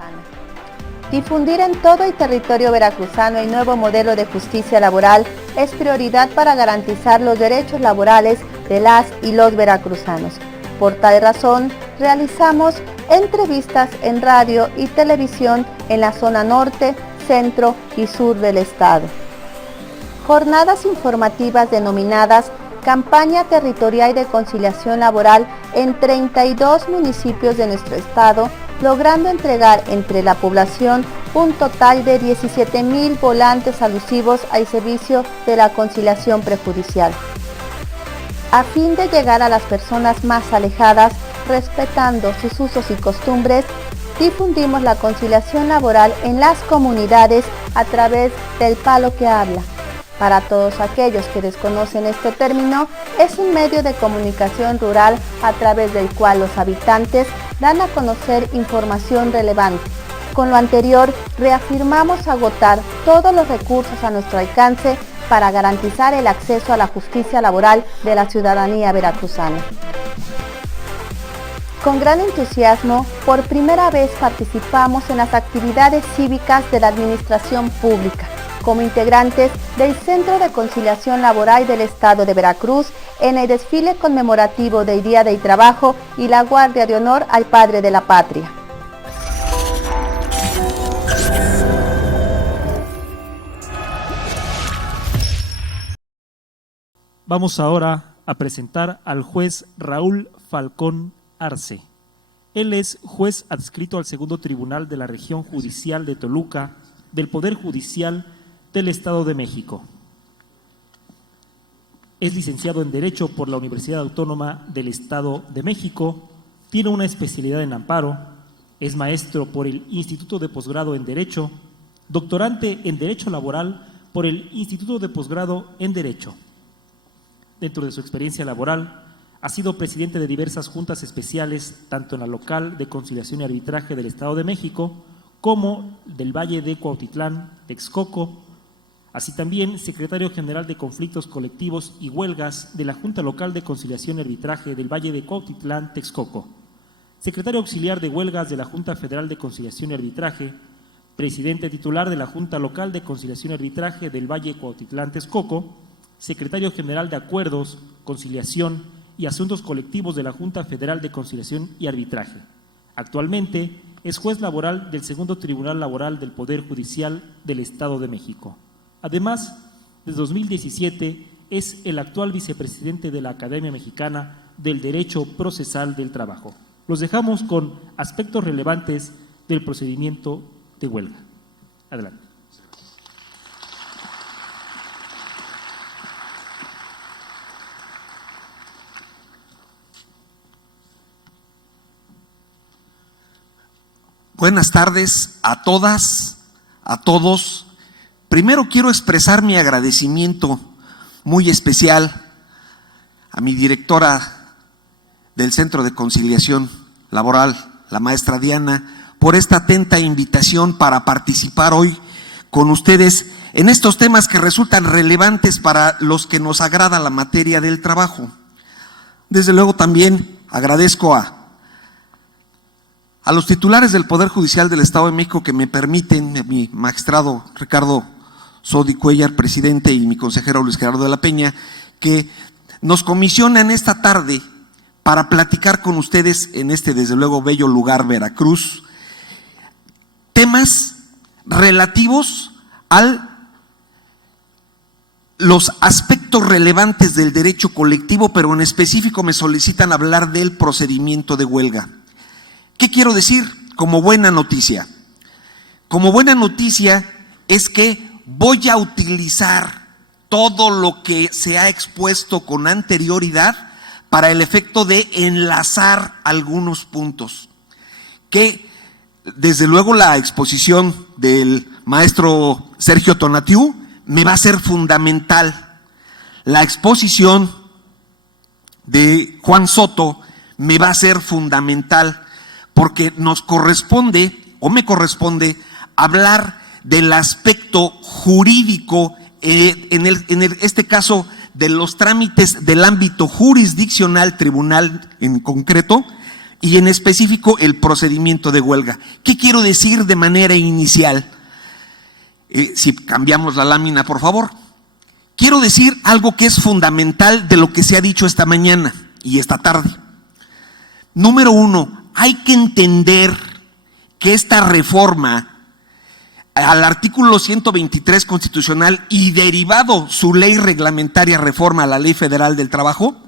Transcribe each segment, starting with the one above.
veracruzana. Difundir en todo el territorio veracruzano el nuevo modelo de justicia laboral es prioridad para garantizar los derechos laborales de las y los veracruzanos. Por tal razón, realizamos entrevistas en radio y televisión en la zona norte, centro y sur del estado. Jornadas informativas denominadas Campaña Territorial de Conciliación Laboral en 32 municipios de nuestro estado, logrando entregar entre la población un total de 17,000 volantes alusivos al servicio de la conciliación prejudicial. A fin de llegar a las personas más alejadas, respetando sus usos y costumbres, difundimos la conciliación laboral en las comunidades a través del palo que habla. Para todos aquellos que desconocen este término, es un medio de comunicación rural a través del cual los habitantes dan a conocer información relevante. Con lo anterior, reafirmamos agotar todos los recursos a nuestro alcance para garantizar el acceso a la justicia laboral de la ciudadanía veracruzana. Con gran entusiasmo, por primera vez participamos en las actividades cívicas de la administración pública, como integrantes del Centro de Conciliación Laboral del Estado de Veracruz, en el desfile conmemorativo del Día del Trabajo y la Guardia de Honor al Padre de la Patria. Vamos ahora a presentar al juez Raúl Falcón Arce. Él es juez adscrito al Segundo Tribunal de la Región Judicial de Toluca del Poder Judicial del Estado de México. Es licenciado en Derecho por la Universidad Autónoma del Estado de México, tiene una especialidad en amparo, es maestro por el Instituto de Posgrado en Derecho, doctorante en Derecho Laboral por el Instituto de Posgrado en Derecho. Dentro de su experiencia laboral, ha sido presidente de diversas juntas especiales, tanto en la local de conciliación y arbitraje del Estado de México, como del Valle de Cuautitlán, Texcoco, así también secretario general de conflictos colectivos y huelgas de la Junta Local de Conciliación y Arbitraje del Valle de Cuautitlán, Texcoco, secretario auxiliar de huelgas de la Junta Federal de Conciliación y Arbitraje, presidente titular de la Junta Local de Conciliación y Arbitraje del Valle Cuautitlán, Texcoco, secretario general de Acuerdos, Conciliación y Asuntos Colectivos de la Junta Federal de Conciliación y Arbitraje. Actualmente es juez laboral del Segundo Tribunal Laboral del Poder Judicial del Estado de México. Además, desde 2017 es el actual vicepresidente de la Academia Mexicana del Derecho Procesal del Trabajo. Los dejamos con aspectos relevantes del procedimiento de huelga. Adelante. Buenas tardes a todas, a todos. Primero quiero expresar mi agradecimiento muy especial a mi directora del Centro de Conciliación Laboral, la maestra Diana, por esta atenta invitación para participar hoy con ustedes en estos temas que resultan relevantes para los que nos agrada la materia del trabajo. Desde luego también agradezco a los titulares del Poder Judicial del Estado de México que me permiten, mi magistrado Ricardo Sodi Cuellar, presidente, y mi consejero Luis Gerardo de la Peña, que nos comisionan esta tarde para platicar con ustedes en este, desde luego, bello lugar, Veracruz, temas relativos a los aspectos relevantes del derecho colectivo, pero en específico me solicitan hablar del procedimiento de huelga. ¿Qué quiero decir? Como buena noticia. Como buena noticia es que voy a utilizar todo lo que se ha expuesto con anterioridad para el efecto de enlazar algunos puntos. Que desde luego la exposición del maestro Sergio Tonatiu me va a ser fundamental. La exposición de Juan Soto me va a ser fundamental, porque nos corresponde, o me corresponde, hablar del aspecto jurídico, en este caso de los trámites del ámbito jurisdiccional, tribunal en concreto, y en específico el procedimiento de huelga. ¿Qué quiero decir de manera inicial? Si cambiamos la lámina, por favor. Quiero decir algo que es fundamental de lo que se ha dicho esta mañana y esta tarde. Número uno, hay que entender que esta reforma al artículo 123 constitucional y derivado su ley reglamentaria reforma a la Ley Federal del Trabajo,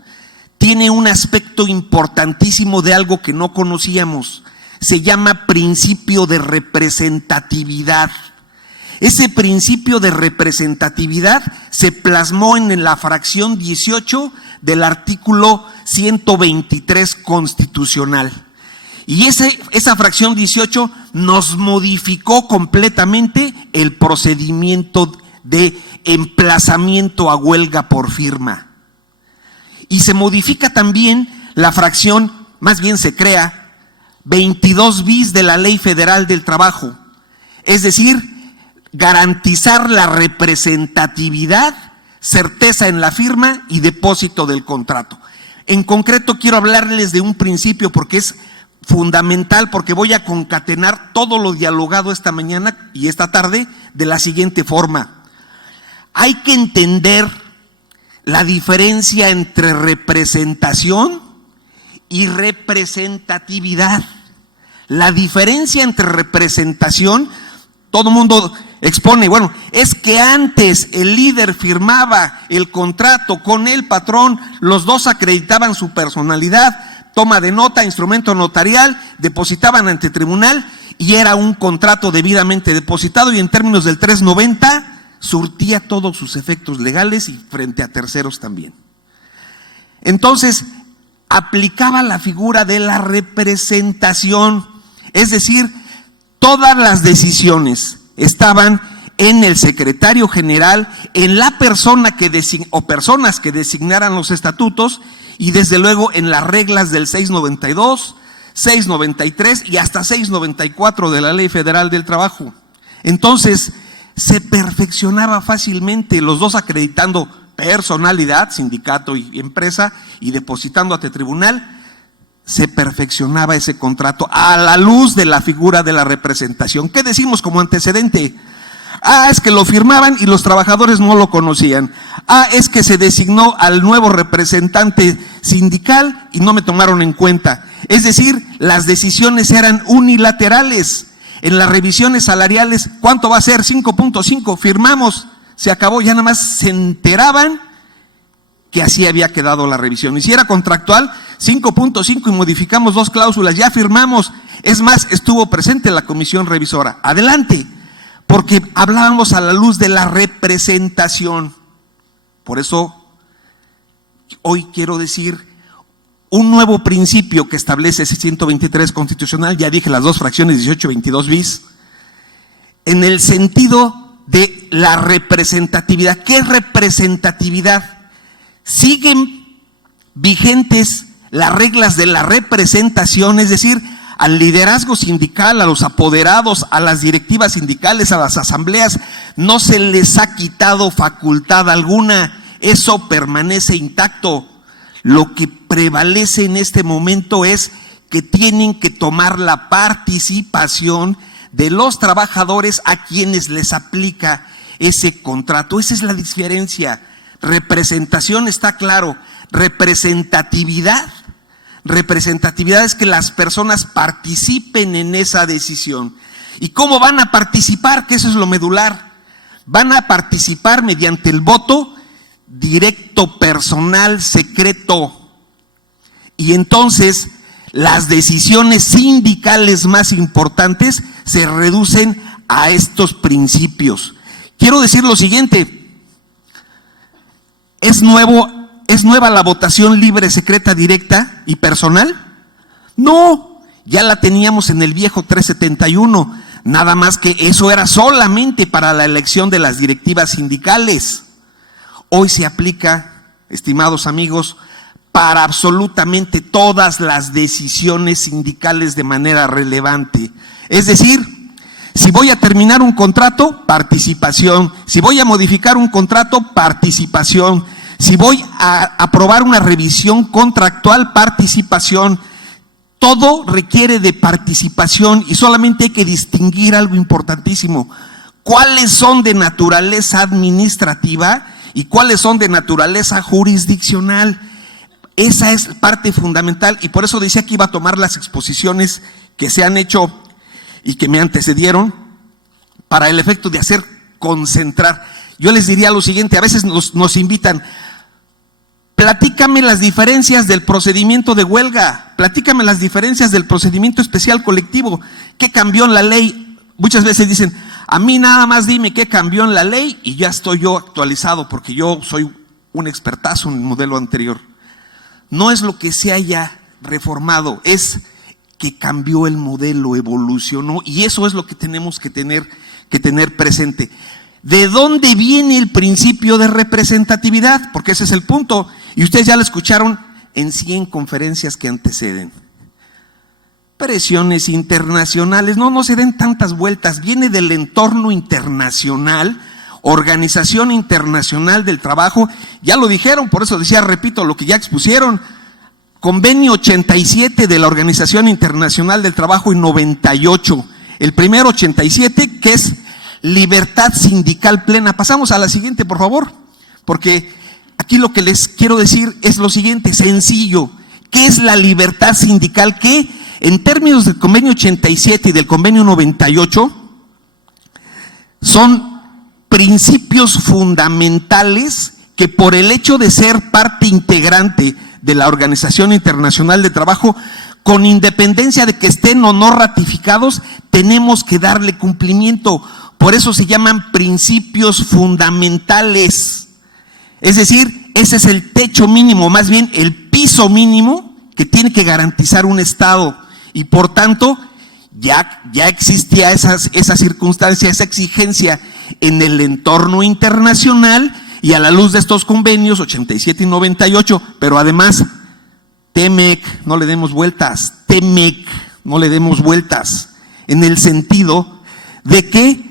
tiene un aspecto importantísimo de algo que no conocíamos. Se llama principio de representatividad. Ese principio de representatividad se plasmó en la fracción 18 del artículo 123 constitucional. Y esa fracción 18 nos modificó completamente el procedimiento de emplazamiento a huelga por firma. Y se modifica también la fracción, más bien se crea, 22 bis de la Ley Federal del Trabajo. Es decir, garantizar la representatividad, certeza en la firma y depósito del contrato. En concreto quiero hablarles de un principio porque es fundamental, porque voy a concatenar todo lo dialogado esta mañana y esta tarde de la siguiente forma. Hay que entender la diferencia entre representación y representatividad. La diferencia entre representación, todo el mundo expone, bueno, es que antes el líder firmaba el contrato con el patrón, los dos acreditaban su personalidad, toma de nota, instrumento notarial, depositaban ante tribunal y era un contrato debidamente depositado y en términos del 390 surtía todos sus efectos legales y frente a terceros también. Entonces, aplicaba la figura de la representación, es decir, todas las decisiones estaban en el secretario general, en la persona que o personas que designaran los estatutos y desde luego en las reglas del 692, 693 y hasta 694 de la Ley Federal del Trabajo. Entonces, se perfeccionaba fácilmente, los dos acreditando personalidad, sindicato y empresa, y depositando ante tribunal, se perfeccionaba ese contrato a la luz de la figura de la representación. ¿Qué decimos como antecedente? Es que lo firmaban y los trabajadores no lo conocían. Es que se designó al nuevo representante sindical y no me tomaron en cuenta. Es decir, las decisiones eran unilaterales. En las revisiones salariales, ¿cuánto va a ser? 5.5, firmamos, se acabó, ya nada más se enteraban que así había quedado la revisión. Y si era contractual, 5.5 y modificamos 2 cláusulas, ya firmamos. Es más, estuvo presente la comisión revisora. Adelante, porque hablábamos a la luz de la representación. Por eso, hoy quiero decir un nuevo principio que establece ese 123 constitucional, ya dije las dos fracciones 18 y 22 bis, en el sentido de la representatividad. ¿Qué representatividad? Siguen vigentes las reglas de la representación, es decir, al liderazgo sindical, a los apoderados, a las directivas sindicales, a las asambleas, no se les ha quitado facultad alguna, eso permanece intacto. Lo que prevalece en este momento es que tienen que tomar la participación de los trabajadores a quienes les aplica ese contrato. Esa es la diferencia. Representación está claro, representatividad es que las personas participen en esa decisión. ¿Y cómo van a participar? Que eso es lo medular. Van a participar mediante el voto directo, personal, secreto. Y entonces las decisiones sindicales más importantes se reducen a estos principios. Quiero decir lo siguiente: ¿es nueva la votación libre, secreta, directa y personal? No, ya la teníamos en el viejo 371, nada más que eso era solamente para la elección de las directivas sindicales. Hoy se aplica, estimados amigos, para absolutamente todas las decisiones sindicales de manera relevante. Es decir, si voy a terminar un contrato, participación. Si voy a modificar un contrato, participación. Si voy a aprobar una revisión contractual, participación. Todo requiere de participación y solamente hay que distinguir algo importantísimo. ¿Cuáles son de naturaleza administrativa y cuáles son de naturaleza jurisdiccional? Esa es parte fundamental y por eso decía que iba a tomar las exposiciones que se han hecho y que me antecedieron para el efecto de hacer concentrar. Yo les diría lo siguiente, a veces nos invitan, platícame las diferencias del procedimiento de huelga, platícame las diferencias del procedimiento especial colectivo, ¿qué cambió en la ley? Muchas veces dicen, a mí nada más dime qué cambió en la ley y ya estoy yo actualizado porque yo soy un expertazo en el modelo anterior. No es lo que se haya reformado, es que cambió el modelo, evolucionó y eso es lo que tenemos que tener presente. ¿De dónde viene el principio de representatividad? Porque ese es el punto y ustedes ya lo escucharon en 100 conferencias que anteceden. Presiones internacionales, no se den tantas vueltas, viene del entorno internacional, Organización Internacional del Trabajo, ya lo dijeron, por eso decía, repito, lo que ya expusieron, convenio 87 de la Organización Internacional del Trabajo y 98, el primero 87 que es libertad sindical plena. Pasamos a la siguiente, por favor, porque aquí lo que les quiero decir es lo siguiente, sencillo, ¿qué es la libertad sindical? Que en términos del convenio 87 y del convenio 98 son principios fundamentales que por el hecho de ser parte integrante de la Organización Internacional de Trabajo, con independencia de que estén o no ratificados, tenemos que darle cumplimiento. Por eso se llaman principios fundamentales. Es decir, ese es el techo mínimo, más bien el piso mínimo que tiene que garantizar un Estado. Y por tanto, ya existía esa circunstancia, esa exigencia en el entorno internacional y a la luz de estos convenios 87 y 98, pero además TEMEC, no le demos vueltas, TEMEC, no le demos vueltas, en el sentido de que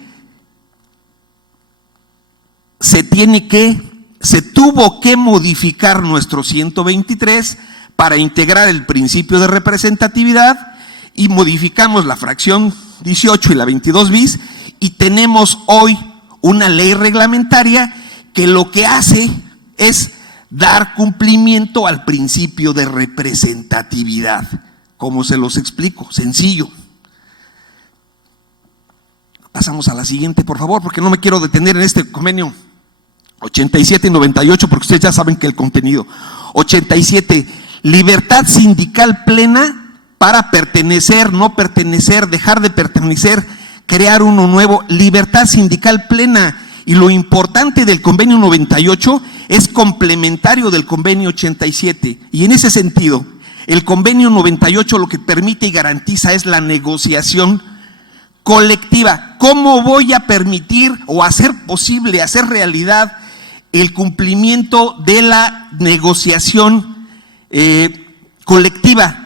se tuvo que modificar nuestro 123 para integrar el principio de representatividad y modificamos la fracción 18 y la 22 bis y tenemos hoy una ley reglamentaria que lo que hace es dar cumplimiento al principio de representatividad. ¿Cómo se los explico? Sencillo. Pasamos a la siguiente, por favor, porque no me quiero detener en este convenio 87 y 98, porque ustedes ya saben que el contenido. 87, libertad sindical plena para pertenecer, no pertenecer, dejar de pertenecer, crear uno nuevo, libertad sindical plena. Y lo importante del convenio 98 es complementario del convenio 87. Y en ese sentido, el convenio 98 lo que permite y garantiza es la negociación colectiva. ¿Cómo voy a permitir o hacer posible, hacer realidad el cumplimiento de la negociación colectiva?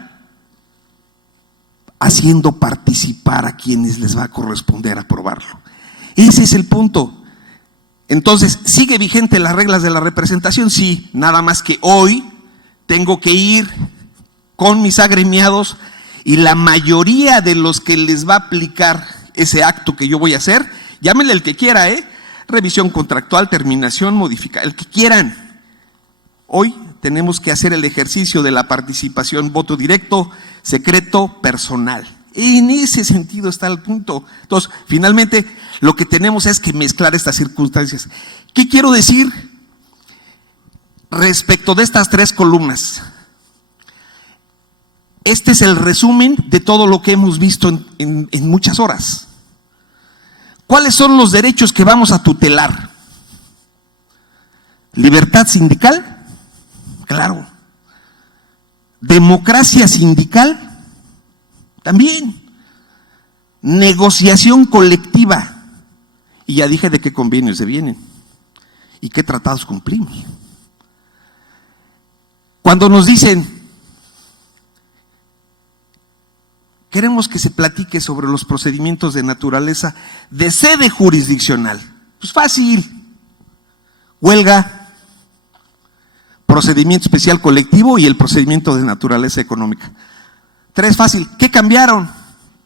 Haciendo participar a quienes les va a corresponder aprobarlo. Ese es el punto. Entonces, ¿sigue vigente las reglas de la representación? Sí, nada más que hoy tengo que ir con mis agremiados y la mayoría de los que les va a aplicar ese acto que yo voy a hacer, llámenle el que quiera, revisión contractual, terminación, modificar, el que quieran. Hoy tenemos que hacer el ejercicio de la participación, voto directo, secreto, personal. En ese sentido está el punto. Entonces, finalmente, lo que tenemos es que mezclar estas circunstancias. ¿Qué quiero decir respecto de estas tres columnas? Este es el resumen de todo lo que hemos visto en muchas horas. ¿Cuáles son los derechos que vamos a tutelar? ¿Libertad sindical? Claro. ¿Democracia sindical? También. Negociación colectiva. Y ya dije de qué convenios se vienen y qué tratados cumplimos. Cuando nos dicen, queremos que se platique sobre los procedimientos de naturaleza de sede jurisdiccional. Pues fácil. Huelga, procedimiento especial colectivo y el procedimiento de naturaleza económica. 3 fácil. ¿Qué cambiaron?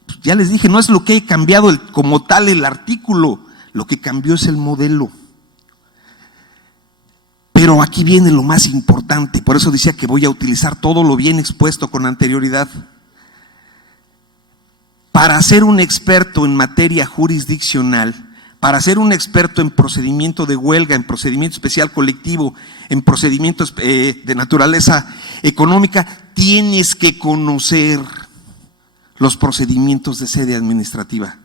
Pues ya les dije, no es lo que he cambiado como tal el artículo, lo que cambió es el modelo. Pero aquí viene lo más importante, por eso decía que voy a utilizar todo lo bien expuesto con anterioridad. Para ser un experto en materia jurisdiccional, para ser un experto en procedimiento de huelga, en procedimiento especial colectivo, en procedimientos de naturaleza económica, tienes que conocer los procedimientos de sede administrativa.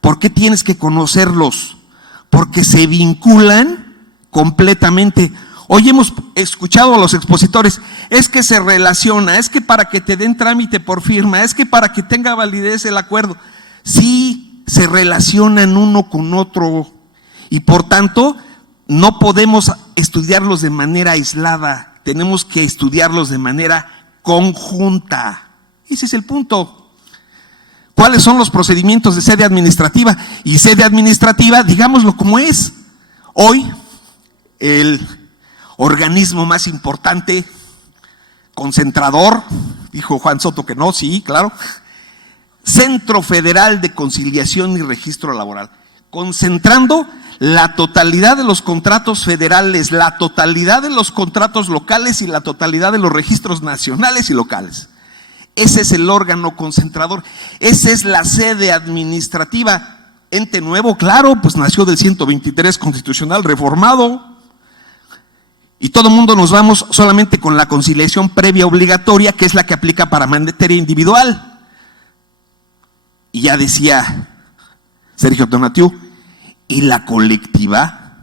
¿Por qué tienes que conocerlos? Porque se vinculan completamente. Hoy hemos escuchado a los expositores, es que se relaciona, es que para que te den trámite por firma, es que para que tenga validez el acuerdo. Sí, se relacionan uno con otro y por tanto no podemos estudiarlos de manera aislada, tenemos que estudiarlos de manera conjunta. Ese es el punto. ¿Cuáles son los procedimientos de sede administrativa? Y sede administrativa, digámoslo como es. Hoy, el organismo más importante, concentrador, dijo Juan Soto que no, sí, claro, Centro Federal de Conciliación y Registro Laboral, concentrando la totalidad de los contratos federales, la totalidad de los contratos locales y la totalidad de los registros nacionales y locales. Ese es el órgano concentrador, esa es la sede administrativa. Ente nuevo, claro, pues nació del 123 constitucional reformado. Y todo el mundo nos vamos solamente con la conciliación previa obligatoria, que es la que aplica para materia individual. Y ya decía Sergio Tonatiu, ¿y la colectiva?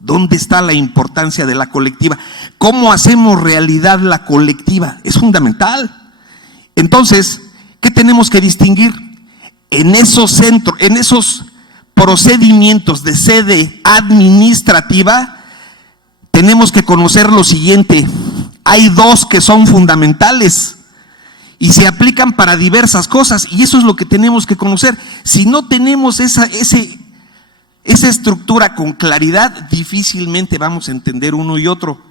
¿Dónde está la importancia de la colectiva? ¿Cómo hacemos realidad la colectiva? Es fundamental. Entonces, ¿qué tenemos que distinguir? En esos centros, en esos procedimientos de sede administrativa, tenemos que conocer lo siguiente. Hay 2 que son fundamentales y se aplican para diversas cosas y eso es lo que tenemos que conocer. Si no tenemos esa estructura con claridad, difícilmente vamos a entender uno y otro.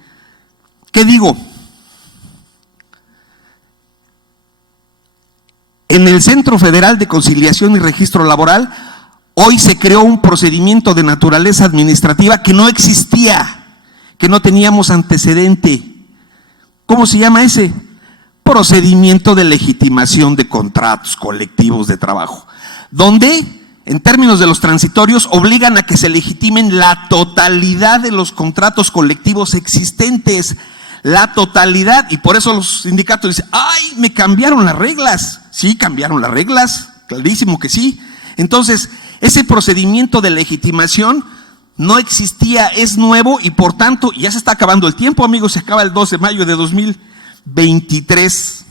¿Qué digo? En el Centro Federal de Conciliación y Registro Laboral, hoy se creó un procedimiento de naturaleza administrativa que no existía, que no teníamos antecedente. ¿Cómo se llama ese? Procedimiento de legitimación de contratos colectivos de trabajo, donde, en términos de los transitorios, obligan a que se legitimen la totalidad de los contratos colectivos existentes, la totalidad, y por eso los sindicatos dicen, ¡ay, me cambiaron las reglas! Sí, cambiaron las reglas, clarísimo que sí. Entonces, ese procedimiento de legitimación no existía, es nuevo y por tanto, ya se está acabando el tiempo, amigos, se acaba el 2 de mayo de 2023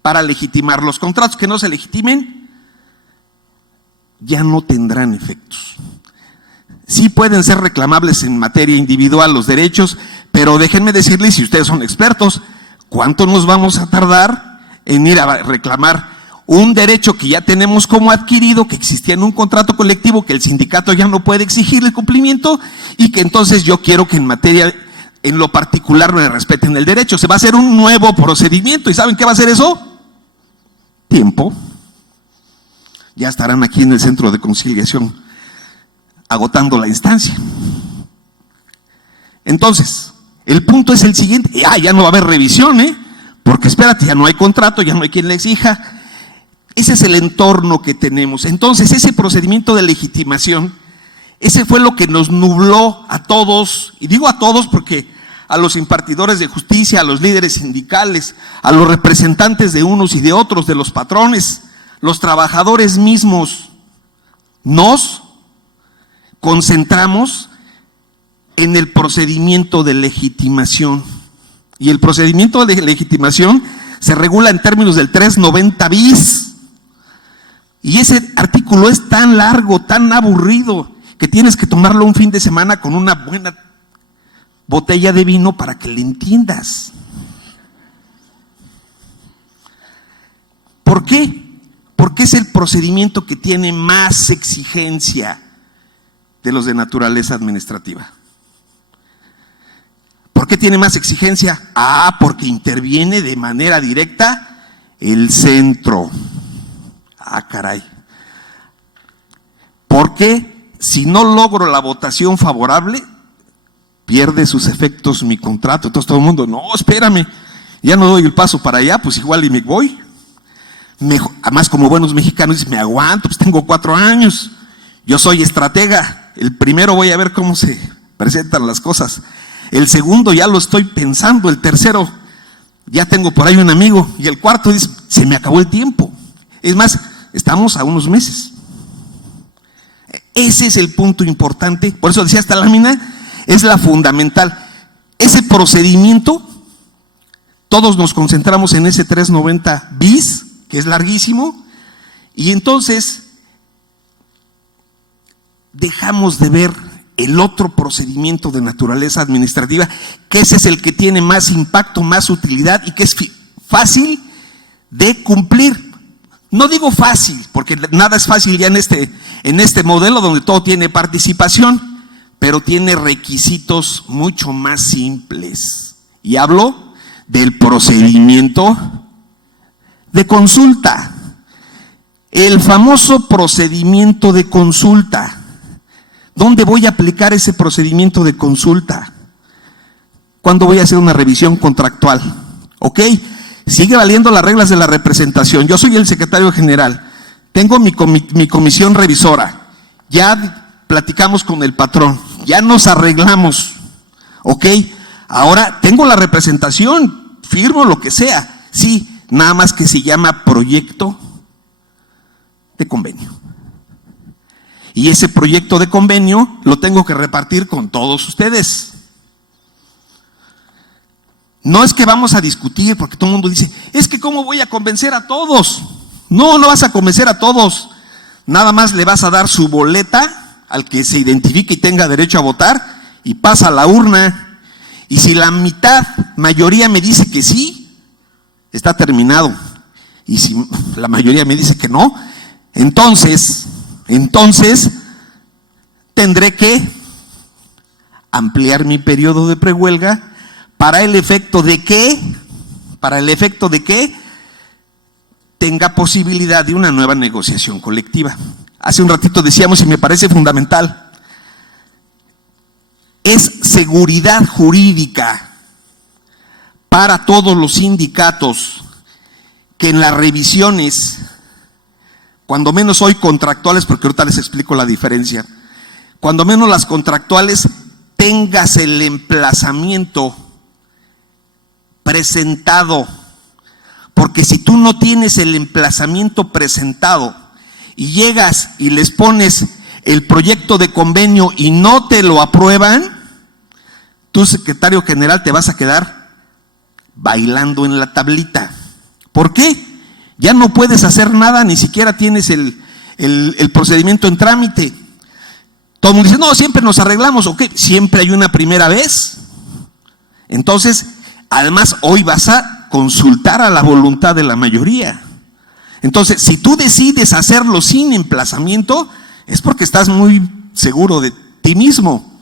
para legitimar los contratos. Que no se legitimen, ya no tendrán efectos. Sí pueden ser reclamables en materia individual los derechos, pero déjenme decirles, si ustedes son expertos, ¿cuánto nos vamos a tardar en ir a reclamar un derecho que ya tenemos como adquirido, que existía en un contrato colectivo, que el sindicato ya no puede exigir el cumplimiento y que entonces yo quiero que en materia, en lo particular, me respeten el derecho? Se va a hacer un nuevo procedimiento y ¿saben qué va a ser eso? Tiempo. Ya estarán aquí en el Centro de Conciliación agotando la instancia. Entonces, el punto es el siguiente, ya no va a haber revisión, porque espérate, ya no hay contrato, ya no hay quien le exija. Ese es el entorno que tenemos. Entonces, ese procedimiento de legitimación, ese fue lo que nos nubló a todos, y digo a todos porque a los impartidores de justicia, a los líderes sindicales, a los representantes de unos y de otros, de los patrones, los trabajadores mismos, nos concentramos en el procedimiento de legitimación. Y el procedimiento de legitimación se regula en términos del 390 bis. Y ese artículo es tan largo, tan aburrido, que tienes que tomarlo un fin de semana con una buena botella de vino para que le entiendas. ¿Por qué? Porque es el procedimiento que tiene más exigencia de los de naturaleza administrativa. ¿Por qué tiene más exigencia? Porque interviene de manera directa el centro. Ah, caray. Porque si no logro la votación favorable, pierde sus efectos mi contrato. Entonces todo el mundo, no, espérame, ya no doy el paso para allá, pues igual y me voy. Además, como buenos mexicanos, me aguanto, pues tengo 4 años. Yo soy estratega. El primero voy a ver cómo se presentan las cosas. El segundo ya lo estoy pensando. El tercero, ya tengo por ahí un amigo. Y el cuarto dice, se me acabó el tiempo. Es más, estamos a unos meses. Ese es el punto importante. Por eso decía, esta lámina es la fundamental. Ese procedimiento, todos nos concentramos en ese 390 bis, que es larguísimo, y entonces dejamos de ver el otro procedimiento de naturaleza administrativa, que ese es el que tiene más impacto, más utilidad y que es fácil de cumplir. No digo fácil, porque nada es fácil ya en este modelo donde todo tiene participación, pero tiene requisitos mucho más simples. Y hablo del procedimiento de consulta, el famoso procedimiento de consulta. ¿Dónde voy a aplicar ese procedimiento de consulta? ¿Cuándo voy a hacer una revisión contractual? ¿Ok? Sigue valiendo las reglas de la representación. Yo soy el secretario general, tengo mi comisión revisora, ya platicamos con el patrón, ya nos arreglamos, ¿ok? Ahora tengo la representación, firmo lo que sea, sí. Nada más que se llama proyecto de convenio. Y ese proyecto de convenio lo tengo que repartir con todos ustedes. No es que vamos a discutir, porque todo el mundo dice, es que ¿cómo voy a convencer a todos? No, no vas a convencer a todos. Nada más le vas a dar su boleta al que se identifique y tenga derecho a votar y pasa a la urna. Y si la mayoría me dice que sí, está terminado. Y si la mayoría me dice que no, entonces tendré que ampliar mi periodo de prehuelga para el efecto de que tenga posibilidad de una nueva negociación colectiva. Hace un ratito decíamos, y me parece fundamental, es seguridad jurídica para todos los sindicatos que en las revisiones, cuando menos hoy contractuales, porque ahorita les explico la diferencia, cuando menos las contractuales, tengas el emplazamiento presentado, porque si tú no tienes el emplazamiento presentado y llegas y les pones el proyecto de convenio y no te lo aprueban, tú, secretario general, te vas a quedar bailando en la tablita. ¿Por qué? Ya no puedes hacer nada, ni siquiera tienes el procedimiento en trámite. Todo el mundo dice, no, siempre nos arreglamos. Ok, siempre hay una primera vez. Entonces, además, hoy vas a consultar a la voluntad de la mayoría. Entonces, si tú decides hacerlo sin emplazamiento, es porque estás muy seguro de ti mismo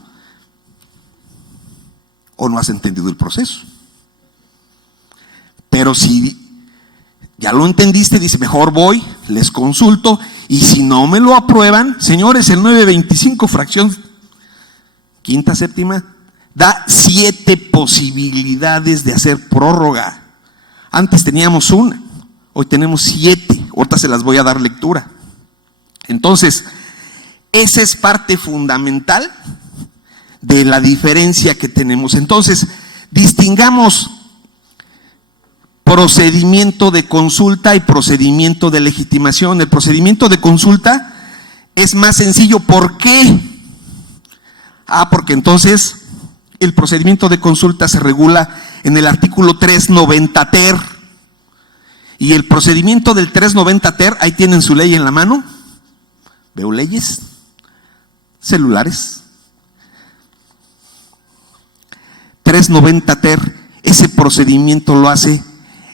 o no has entendido el proceso. Pero si ya lo entendiste, dice, mejor voy, les consulto, y si no me lo aprueban, señores, el 925 fracción quinta séptima da 7 posibilidades de hacer prórroga. Antes teníamos una, hoy tenemos 7, ahorita se las voy a dar lectura. Entonces, esa es parte fundamental de la diferencia que tenemos. Entonces, distingamos procedimiento de consulta y procedimiento de legitimación. El procedimiento de consulta es más sencillo. ¿Por qué? Porque entonces el procedimiento de consulta se regula en el artículo 390 ter. Y el procedimiento del 390 ter, ahí tienen su ley en la mano. Veo leyes, celulares. 390 ter, ese procedimiento lo hace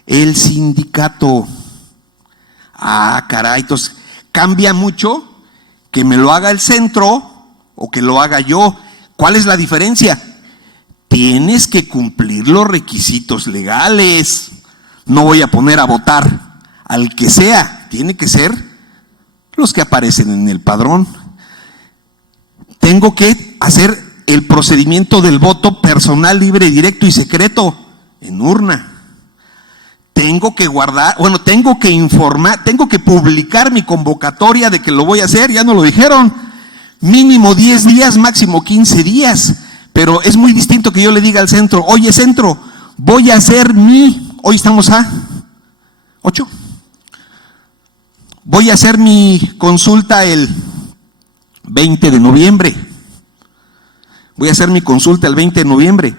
el sindicato. Caray, entonces cambia mucho que me lo haga el centro o que lo haga yo. ¿Cuál es la diferencia? Tienes que cumplir los requisitos legales. No voy a poner a votar al que sea, tiene que ser los que aparecen en el padrón. Tengo que hacer el procedimiento del voto personal, libre, directo y secreto en urna. Tengo que tengo que informar, tengo que publicar mi convocatoria de que lo voy a hacer, ya no lo dijeron, mínimo 10 días, máximo 15 días, pero es muy distinto que yo le diga al centro, oye centro, voy a hacer hoy estamos a 8, voy a hacer mi consulta el 20 de noviembre, voy a hacer mi consulta el 20 de noviembre,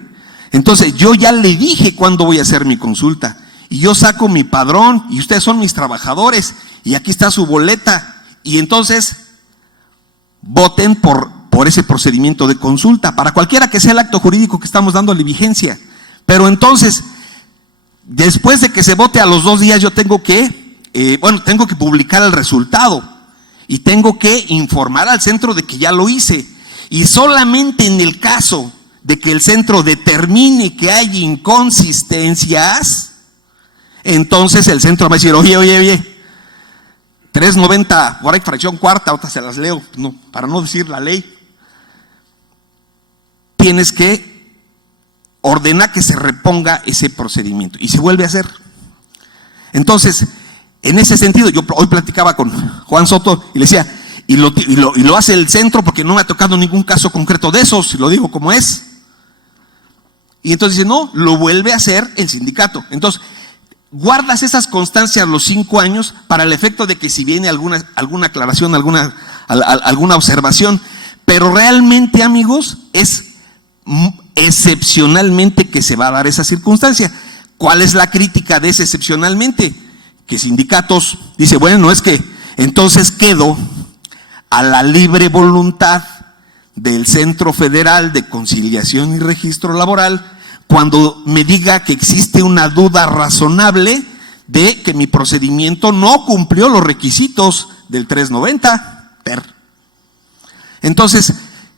entonces yo ya le dije cuándo voy a hacer mi consulta, y yo saco mi padrón, y ustedes son mis trabajadores, y aquí está su boleta, y entonces voten por ese procedimiento de consulta, para cualquiera que sea el acto jurídico que estamos dándole vigencia. Pero entonces, después de que se vote a los 2 días, yo tengo que, tengo que publicar el resultado, y tengo que informar al centro de que ya lo hice, y solamente en el caso de que el centro determine que hay inconsistencias, entonces el centro va a decir, oye, 390, por ahí fracción cuarta, ahorita se las leo, no, para no decir la ley, tienes que ordenar que se reponga ese procedimiento, y se vuelve a hacer. Entonces, en ese sentido, yo hoy platicaba con Juan Soto y le decía, y lo hace el centro porque no me ha tocado ningún caso concreto de esos, lo digo como es. Y entonces dice, no, lo vuelve a hacer el sindicato. Entonces, guardas esas constancias los 5 años para el efecto de que si viene alguna aclaración, alguna observación, pero realmente, amigos, es excepcionalmente que se va a dar esa circunstancia. ¿Cuál es la crítica de ese excepcionalmente? Que sindicatos dice, bueno, es que entonces quedo a la libre voluntad del Centro Federal de Conciliación y Registro Laboral cuando me diga que existe una duda razonable de que mi procedimiento no cumplió los requisitos del 390. Entonces,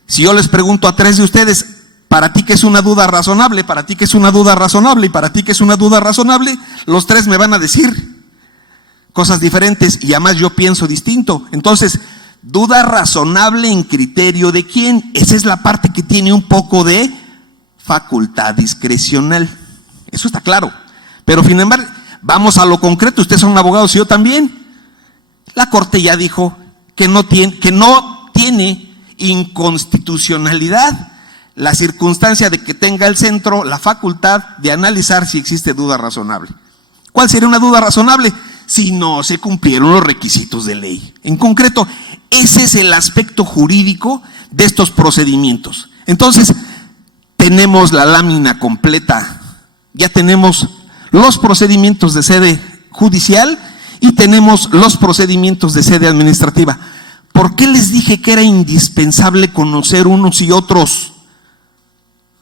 si yo les pregunto a 3 de ustedes, ¿para ti qué es una duda razonable? ¿Para ti qué es una duda razonable? ¿Y para ti qué es una duda razonable? Los 3 me van a decir cosas diferentes y además yo pienso distinto. Entonces, duda razonable en criterio de quién. Esa es la parte que tiene un poco de facultad discrecional. Eso está claro. Pero sin embargo, vamos a lo concreto. Ustedes son abogados y yo también. La Corte ya dijo que no tiene inconstitucionalidad la circunstancia de que tenga el centro la facultad de analizar si existe duda razonable. ¿Cuál sería una duda razonable? Si no se cumplieron los requisitos de ley. En concreto, ese es el aspecto jurídico de estos procedimientos. Entonces, tenemos la lámina completa, ya tenemos los procedimientos de sede judicial y tenemos los procedimientos de sede administrativa. ¿Por qué les dije que era indispensable conocer unos y otros?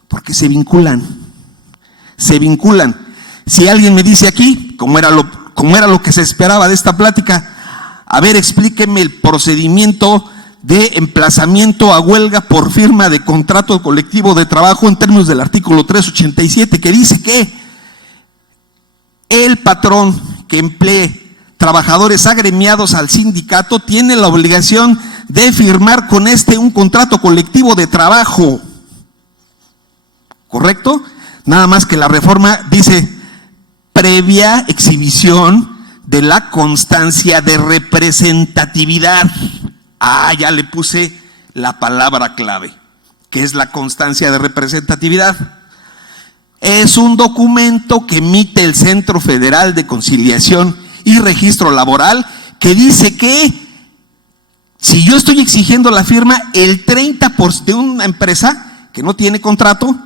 Porque se vinculan. Si alguien me dice aquí, como era lo que se esperaba de esta plática, a ver, explíqueme el procedimiento de emplazamiento a huelga por firma de contrato colectivo de trabajo en términos del artículo 387, que dice que el patrón que emplee trabajadores agremiados al sindicato tiene la obligación de firmar con un contrato colectivo de trabajo. ¿Correcto? Nada más que la reforma dice previa exhibición de la constancia de representatividad. Ya le puse la palabra clave, que es la constancia de representatividad. Es un documento que emite el Centro Federal de Conciliación y Registro Laboral que dice que si yo estoy exigiendo la firma, el 30% de una empresa que no tiene contrato,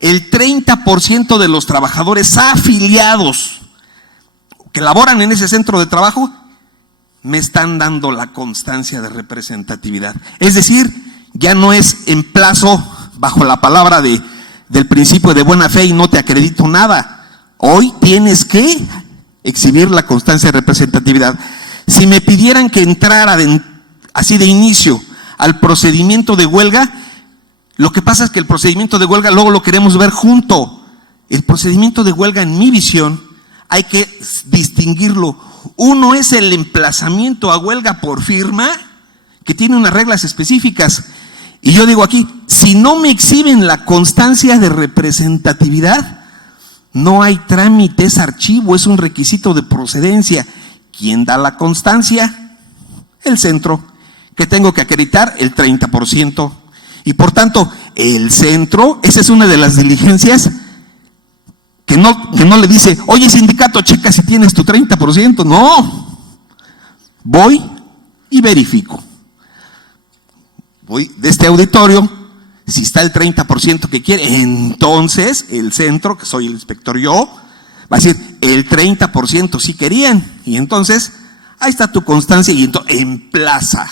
el 30% de los trabajadores afiliados que laboran en ese centro de trabajo me están dando la constancia de representatividad. Es decir, ya no es en plazo bajo la palabra del principio de buena fe y no te acredito nada. Hoy tienes que exhibir la constancia de representatividad. Si me pidieran que entrara así de inicio al procedimiento de huelga, lo que pasa es que el procedimiento de huelga luego lo queremos ver junto. El procedimiento de huelga, en mi visión, hay que distinguirlo Uno es el emplazamiento a huelga por firma, que tiene unas reglas específicas. Y yo digo aquí, si no me exhiben la constancia de representatividad, no hay trámite, es archivo, es un requisito de procedencia. ¿Quién da la constancia? El centro, que tengo que acreditar el 30%. Y por tanto, el centro, esa es una de las diligencias que no le dice, oye sindicato, checa si tienes tu 30%. No, voy y verifico. Voy de este auditorio, si está el 30% que quiere, entonces el centro, que soy el inspector yo, va a decir, el 30% sí querían. Y entonces, ahí está tu constancia y entonces emplaza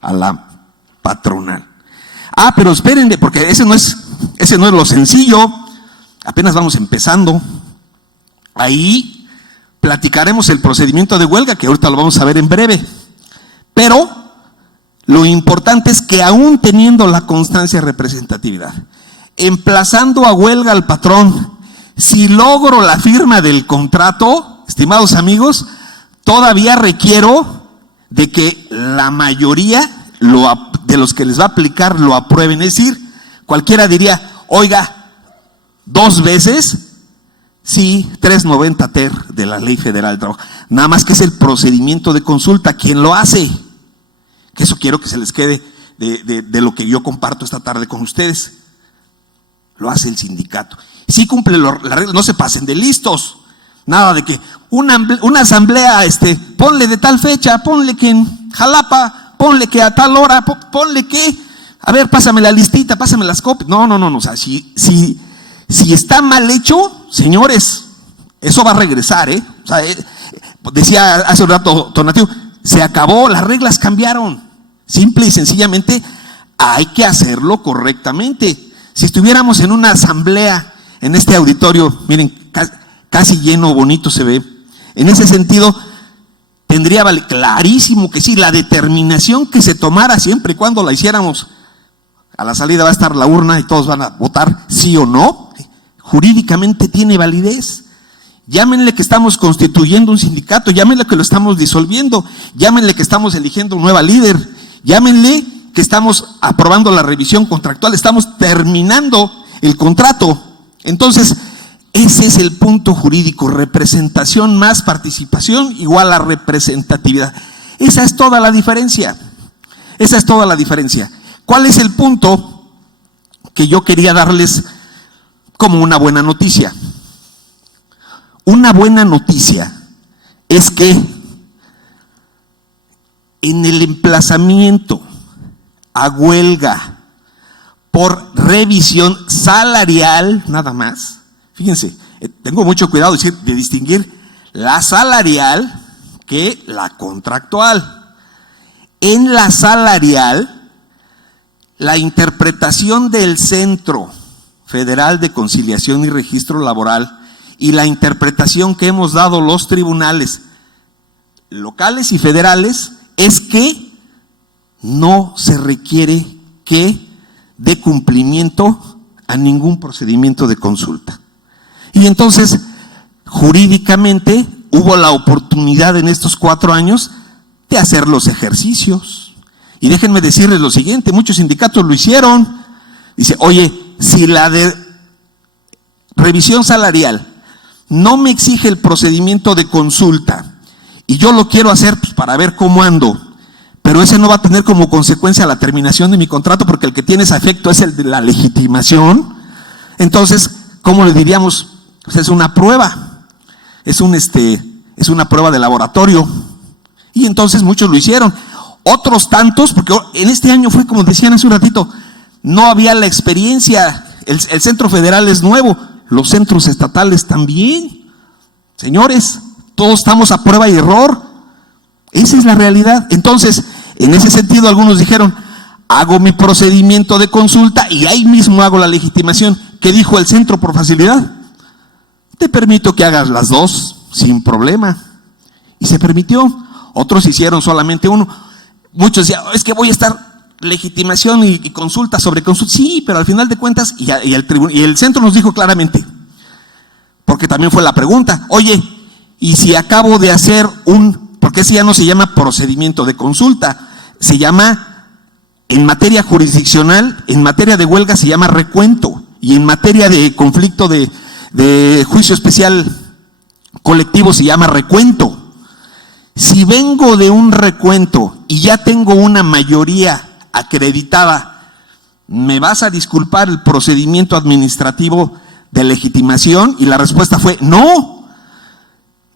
a la patronal. Ah, pero espérenme, porque ese no es lo sencillo. Apenas vamos empezando. Ahí platicaremos el procedimiento de huelga, que ahorita lo vamos a ver en breve. Pero lo importante es que aún teniendo la constancia de representatividad, emplazando a huelga al patrón, si logro la firma del contrato, estimados amigos, todavía requiero de que la mayoría de los que les va a aplicar lo aprueben. Es decir, cualquiera diría, oiga, 2 veces, sí, 390 ter de la Ley Federal del Trabajo. Nada más que es el procedimiento de consulta. ¿Quién lo hace? Que eso quiero que se les quede de lo que yo comparto esta tarde con ustedes. Lo hace el sindicato. Sí cumple las reglas, no se pasen de listos. Nada de que una asamblea, ponle de tal fecha, ponle que en Jalapa, ponle que a tal hora, ponle que, a ver, pásame la listita, pásame las copias. No, o sea, si está mal hecho, señores, eso va a regresar, O sea, decía hace un rato Tonatiuh, se acabó, las reglas cambiaron. Simple y sencillamente hay que hacerlo correctamente. Si estuviéramos en una asamblea, en este auditorio, miren, casi lleno, bonito se ve. En ese sentido, tendría clarísimo que sí, la determinación que se tomara siempre y cuando la hiciéramos. A la salida va a estar la urna y todos van a votar sí o no. Jurídicamente tiene validez. Llámenle que estamos constituyendo un sindicato, llámenle que lo estamos disolviendo, llámenle que estamos eligiendo un nueva líder, llámenle que estamos aprobando la revisión contractual, estamos terminando el contrato. Entonces, ese es el punto jurídico: representación más participación igual a representatividad. Esa es toda la diferencia. Esa es toda la diferencia. ¿Cuál es el punto que yo quería darles como una buena noticia? Una buena noticia es que en el emplazamiento a huelga por revisión salarial, nada más, fíjense, tengo mucho cuidado de distinguir la salarial que la contractual. En la salarial, la interpretación del Centro Federal de Conciliación y Registro Laboral y la interpretación que hemos dado los tribunales locales y federales es que no se requiere que dé cumplimiento a ningún procedimiento de consulta. Y entonces, jurídicamente, hubo la oportunidad en estos 4 años de hacer los ejercicios. Y déjenme decirles lo siguiente, muchos sindicatos lo hicieron. Dice, oye, si la de revisión salarial no me exige el procedimiento de consulta y yo lo quiero hacer pues, para ver cómo ando, pero ese no va a tener como consecuencia la terminación de mi contrato porque el que tiene ese efecto es el de la legitimación. Entonces, ¿cómo le diríamos? Pues es una prueba, es una prueba de laboratorio. Y entonces muchos lo hicieron. Otros tantos, porque en este año fue como decían hace un ratito, no había la experiencia, el centro federal es nuevo, los centros estatales también. Señores, todos estamos a prueba y error, esa es la realidad. Entonces, en ese sentido algunos dijeron, hago mi procedimiento de consulta y ahí mismo hago la legitimación. ¿Qué dijo el centro por facilidad? Te permito que hagas las dos sin problema. Y se permitió. Otros hicieron solamente uno. Muchos decían, es que voy a estar legitimación y consulta sobre consulta. Sí, pero al final de cuentas, y el centro nos dijo claramente, porque también fue la pregunta, oye, y si acabo de hacer porque ese ya no se llama procedimiento de consulta, se llama, en materia jurisdiccional, en materia de huelga se llama recuento, y en materia de conflicto de juicio especial colectivo se llama recuento. Si vengo de un recuento y ya tengo una mayoría acreditada, ¿me vas a disculpar el procedimiento administrativo de legitimación? Y la respuesta fue no.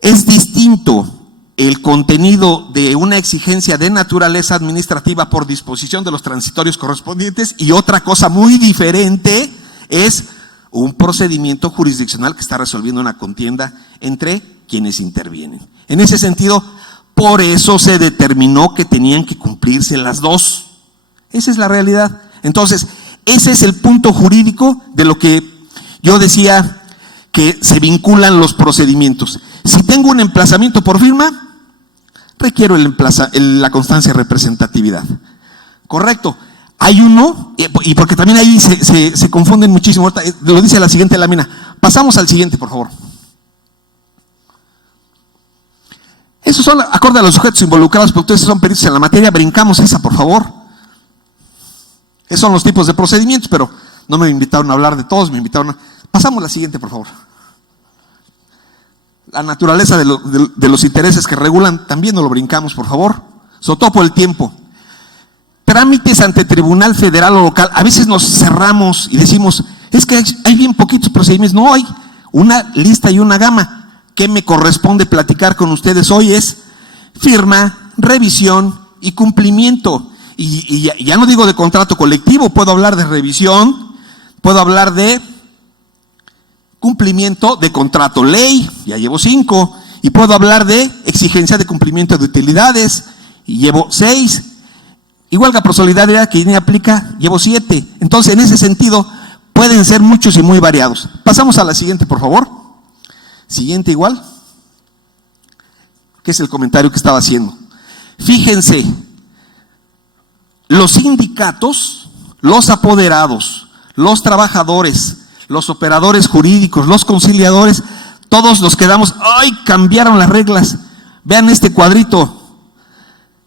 Es distinto el contenido de una exigencia de naturaleza administrativa por disposición de los transitorios correspondientes, y otra cosa muy diferente es un procedimiento jurisdiccional que está resolviendo una contienda entre quienes intervienen. En ese sentido, por eso se determinó que tenían que cumplirse las dos. Esa es la realidad. Entonces, ese es el punto jurídico de lo que yo decía que se vinculan los procedimientos. Si tengo un emplazamiento por firma, requiero la constancia de representatividad. Correcto. Hay uno, y porque también ahí se confunden muchísimo, lo dice la siguiente lámina. Pasamos al siguiente, por favor. Esos son acorde a los sujetos involucrados, porque ustedes son peritos en la materia. Brincamos esa, por favor. Esos son los tipos de procedimientos, pero no me invitaron a hablar de todos, me invitaron a... Pasamos a la siguiente, por favor. La naturaleza de los intereses que regulan, también no lo brincamos, por favor. Sobre todo por el tiempo. Trámites ante tribunal federal o local. A veces nos cerramos y decimos, es que hay bien poquitos procedimientos. No, hay una lista y una gama. ¿Qué me corresponde platicar con ustedes hoy? Es firma, revisión y cumplimiento. Y ya no digo de contrato colectivo, puedo hablar de revisión, puedo hablar de cumplimiento de contrato ley, ya llevo 5, y puedo hablar de exigencia de cumplimiento de utilidades, y llevo 6, y huelga por solidaridad que ni aplica, llevo 7. Entonces, en ese sentido, pueden ser muchos y muy variados. Pasamos a la siguiente, por favor. Siguiente igual, que es el comentario que estaba haciendo. Fíjense, los sindicatos, los apoderados, los trabajadores, los operadores jurídicos, los conciliadores, todos nos quedamos, ¡ay! Cambiaron las reglas. Vean este cuadrito,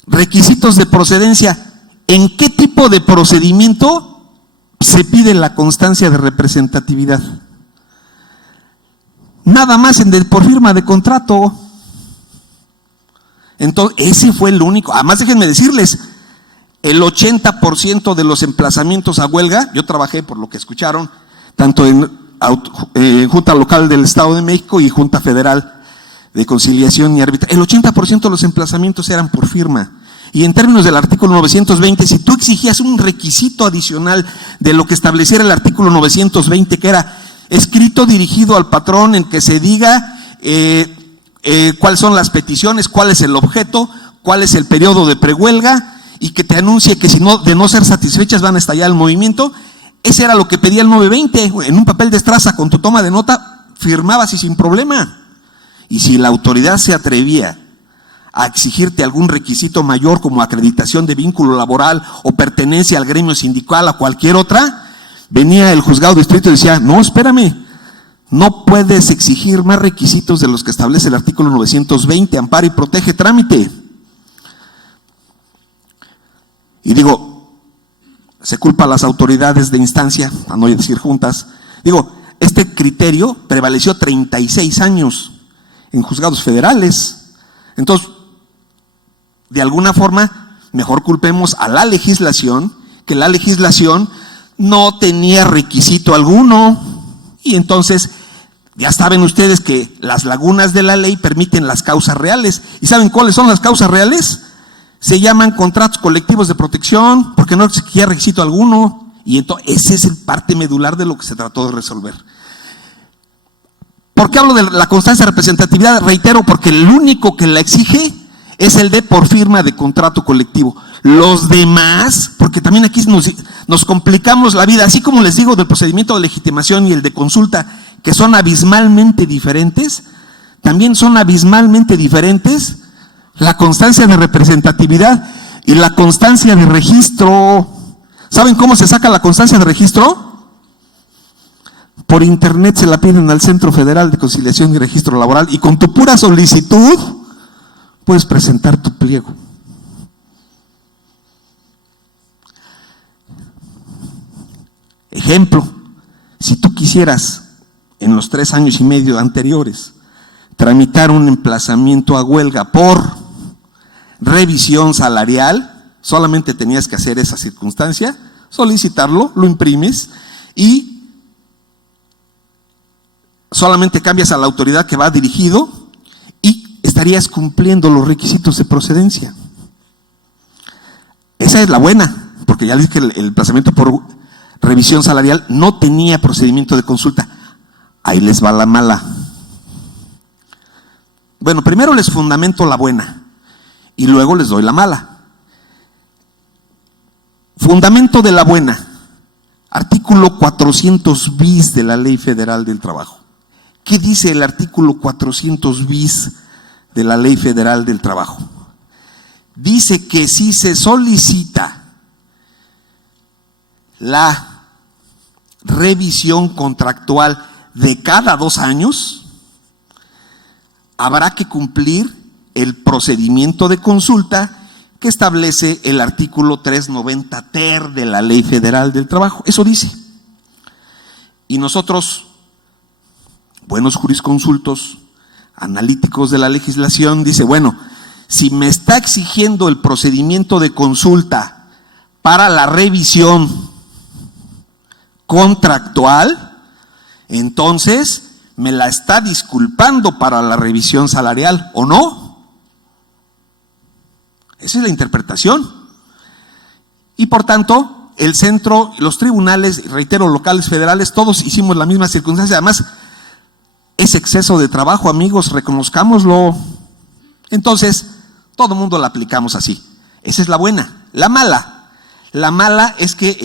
requisitos de procedencia. ¿En qué tipo de procedimiento se pide la constancia de representatividad? Nada más por firma de contrato. Entonces, ese fue el único. Además, déjenme decirles, el 80% de los emplazamientos a huelga, yo trabajé, por lo que escucharon, tanto en Junta Local del Estado de México y Junta Federal de Conciliación y Arbitraje, el 80% de los emplazamientos eran por firma. Y en términos del artículo 920, si tú exigías un requisito adicional de lo que estableciera el artículo 920, que era escrito dirigido al patrón en que se diga cuáles son las peticiones, cuál es el objeto, cuál es el periodo de prehuelga, y que te anuncie que si no, de no ser satisfechas van a estallar el movimiento. Ese era lo que pedía el 920, en un papel de estraza con tu toma de nota, firmabas y sin problema. Y si la autoridad se atrevía a exigirte algún requisito mayor como acreditación de vínculo laboral o pertenencia al gremio sindical o cualquier otra, venía el juzgado de distrito y decía, no, espérame, no puedes exigir más requisitos de los que establece el artículo 920, ampara y protege trámite. Y digo, se culpa a las autoridades de instancia, a no decir juntas. Digo, este criterio prevaleció 36 años en juzgados federales. Entonces, de alguna forma, mejor culpemos a la legislación, que la legislación no tenía requisito alguno. Y entonces, ya saben ustedes que las lagunas de la ley permiten las causas reales. ¿Y saben cuáles son las causas reales? Se llaman contratos colectivos de protección, porque no existía requisito alguno, y entonces ese es el parte medular de lo que se trató de resolver. ¿Por qué hablo de la constancia de representatividad? Reitero, porque el único que la exige es el de por firma de contrato colectivo. Los demás, porque también aquí nos complicamos la vida, así como les digo del procedimiento de legitimación y el de consulta, que son abismalmente diferentes, también son abismalmente diferentes la constancia de representatividad y la constancia de registro. ¿Saben cómo se saca la constancia de registro? Por internet se la piden al Centro Federal de Conciliación y Registro Laboral y con tu pura solicitud puedes presentar tu pliego. Ejemplo, si tú quisieras en los 3 años y medio anteriores tramitar un emplazamiento a huelga por revisión salarial, solamente tenías que hacer esa circunstancia, solicitarlo, lo imprimes y solamente cambias a la autoridad que va dirigido y estarías cumpliendo los requisitos de procedencia. Esa es la buena, porque ya les dije que el emplazamiento por revisión salarial no tenía procedimiento de consulta. Ahí les va la mala. Bueno, primero les fundamento la buena y luego les doy la mala. Fundamento de la buena, artículo 400 bis de la Ley Federal del Trabajo. ¿Qué dice el artículo 400 bis de la Ley Federal del Trabajo? Dice que si se solicita la revisión contractual de cada 2 años, habrá que cumplir el procedimiento de consulta que establece el artículo 390 ter de la Ley Federal del Trabajo. Eso dice. Y nosotros, buenos jurisconsultos, analíticos de la legislación, dice, bueno, si me está exigiendo el procedimiento de consulta para la revisión contractual, entonces me la está disculpando para la revisión salarial, ¿o no? Esa es la interpretación. Y por tanto, el centro, los tribunales, reitero, locales, federales, todos hicimos la misma circunstancia. Además, es exceso de trabajo, amigos, reconozcámoslo. Entonces, todo el mundo la aplicamos así. Esa es la buena. La mala es que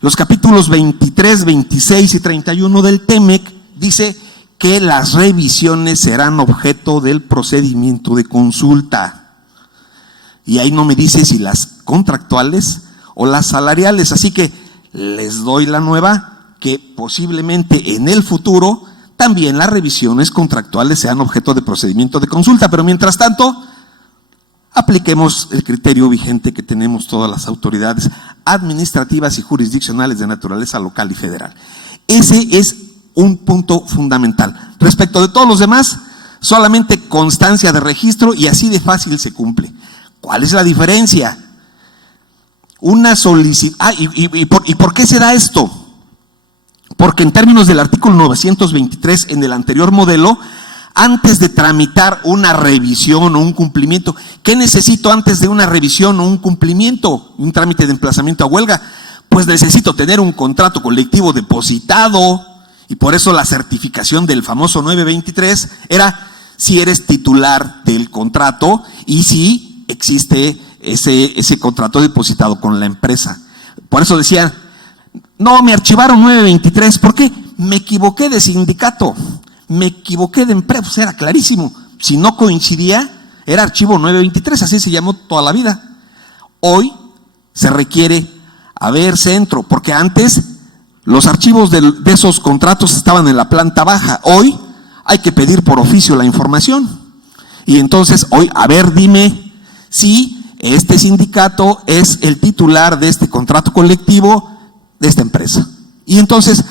los capítulos 23, 26 y 31 del TEMEC dice que las revisiones serán objeto del procedimiento de consulta. Y ahí no me dice si las contractuales o las salariales. Así que les doy la nueva, que posiblemente en el futuro también las revisiones contractuales sean objeto de procedimiento de consulta. Pero mientras tanto, apliquemos el criterio vigente que tenemos todas las autoridades administrativas y jurisdiccionales de naturaleza local y federal. Ese es un punto fundamental. Respecto de todos los demás, solamente constancia de registro y así de fácil se cumple. ¿Cuál es la diferencia? Una solicitud. ¿Y por qué se da esto? Porque en términos del artículo 923 en el anterior modelo, antes de tramitar una revisión o un cumplimiento, ¿qué necesito antes de una revisión o un cumplimiento? Un trámite de emplazamiento a huelga. Pues necesito tener un contrato colectivo depositado, y por eso la certificación del famoso 923 era si eres titular del contrato y si existe ese contrato depositado con la empresa. Por eso decía, no, me archivaron 923, ¿por qué? Me equivoqué de sindicato. Me equivoqué de empresa, pues era clarísimo. Si no coincidía, era archivo 923, así se llamó toda la vida. Hoy se requiere haber centro, porque antes los archivos de esos contratos estaban en la planta baja. Hoy hay que pedir por oficio la información. Y entonces hoy, a ver, dime si este sindicato es el titular de este contrato colectivo de esta empresa. Y entonces,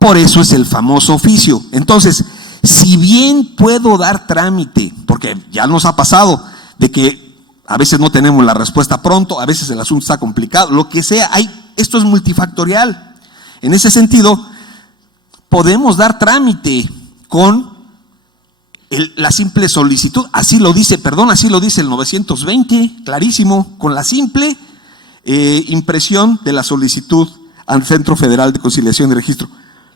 por eso es el famoso oficio. Entonces, si bien puedo dar trámite, porque ya nos ha pasado de que a veces no tenemos la respuesta pronto, a veces el asunto está complicado, lo que sea, esto es multifactorial. En ese sentido, podemos dar trámite con la simple solicitud, así lo dice el 920, clarísimo, con la simple impresión de la solicitud al Centro Federal de Conciliación y Registro.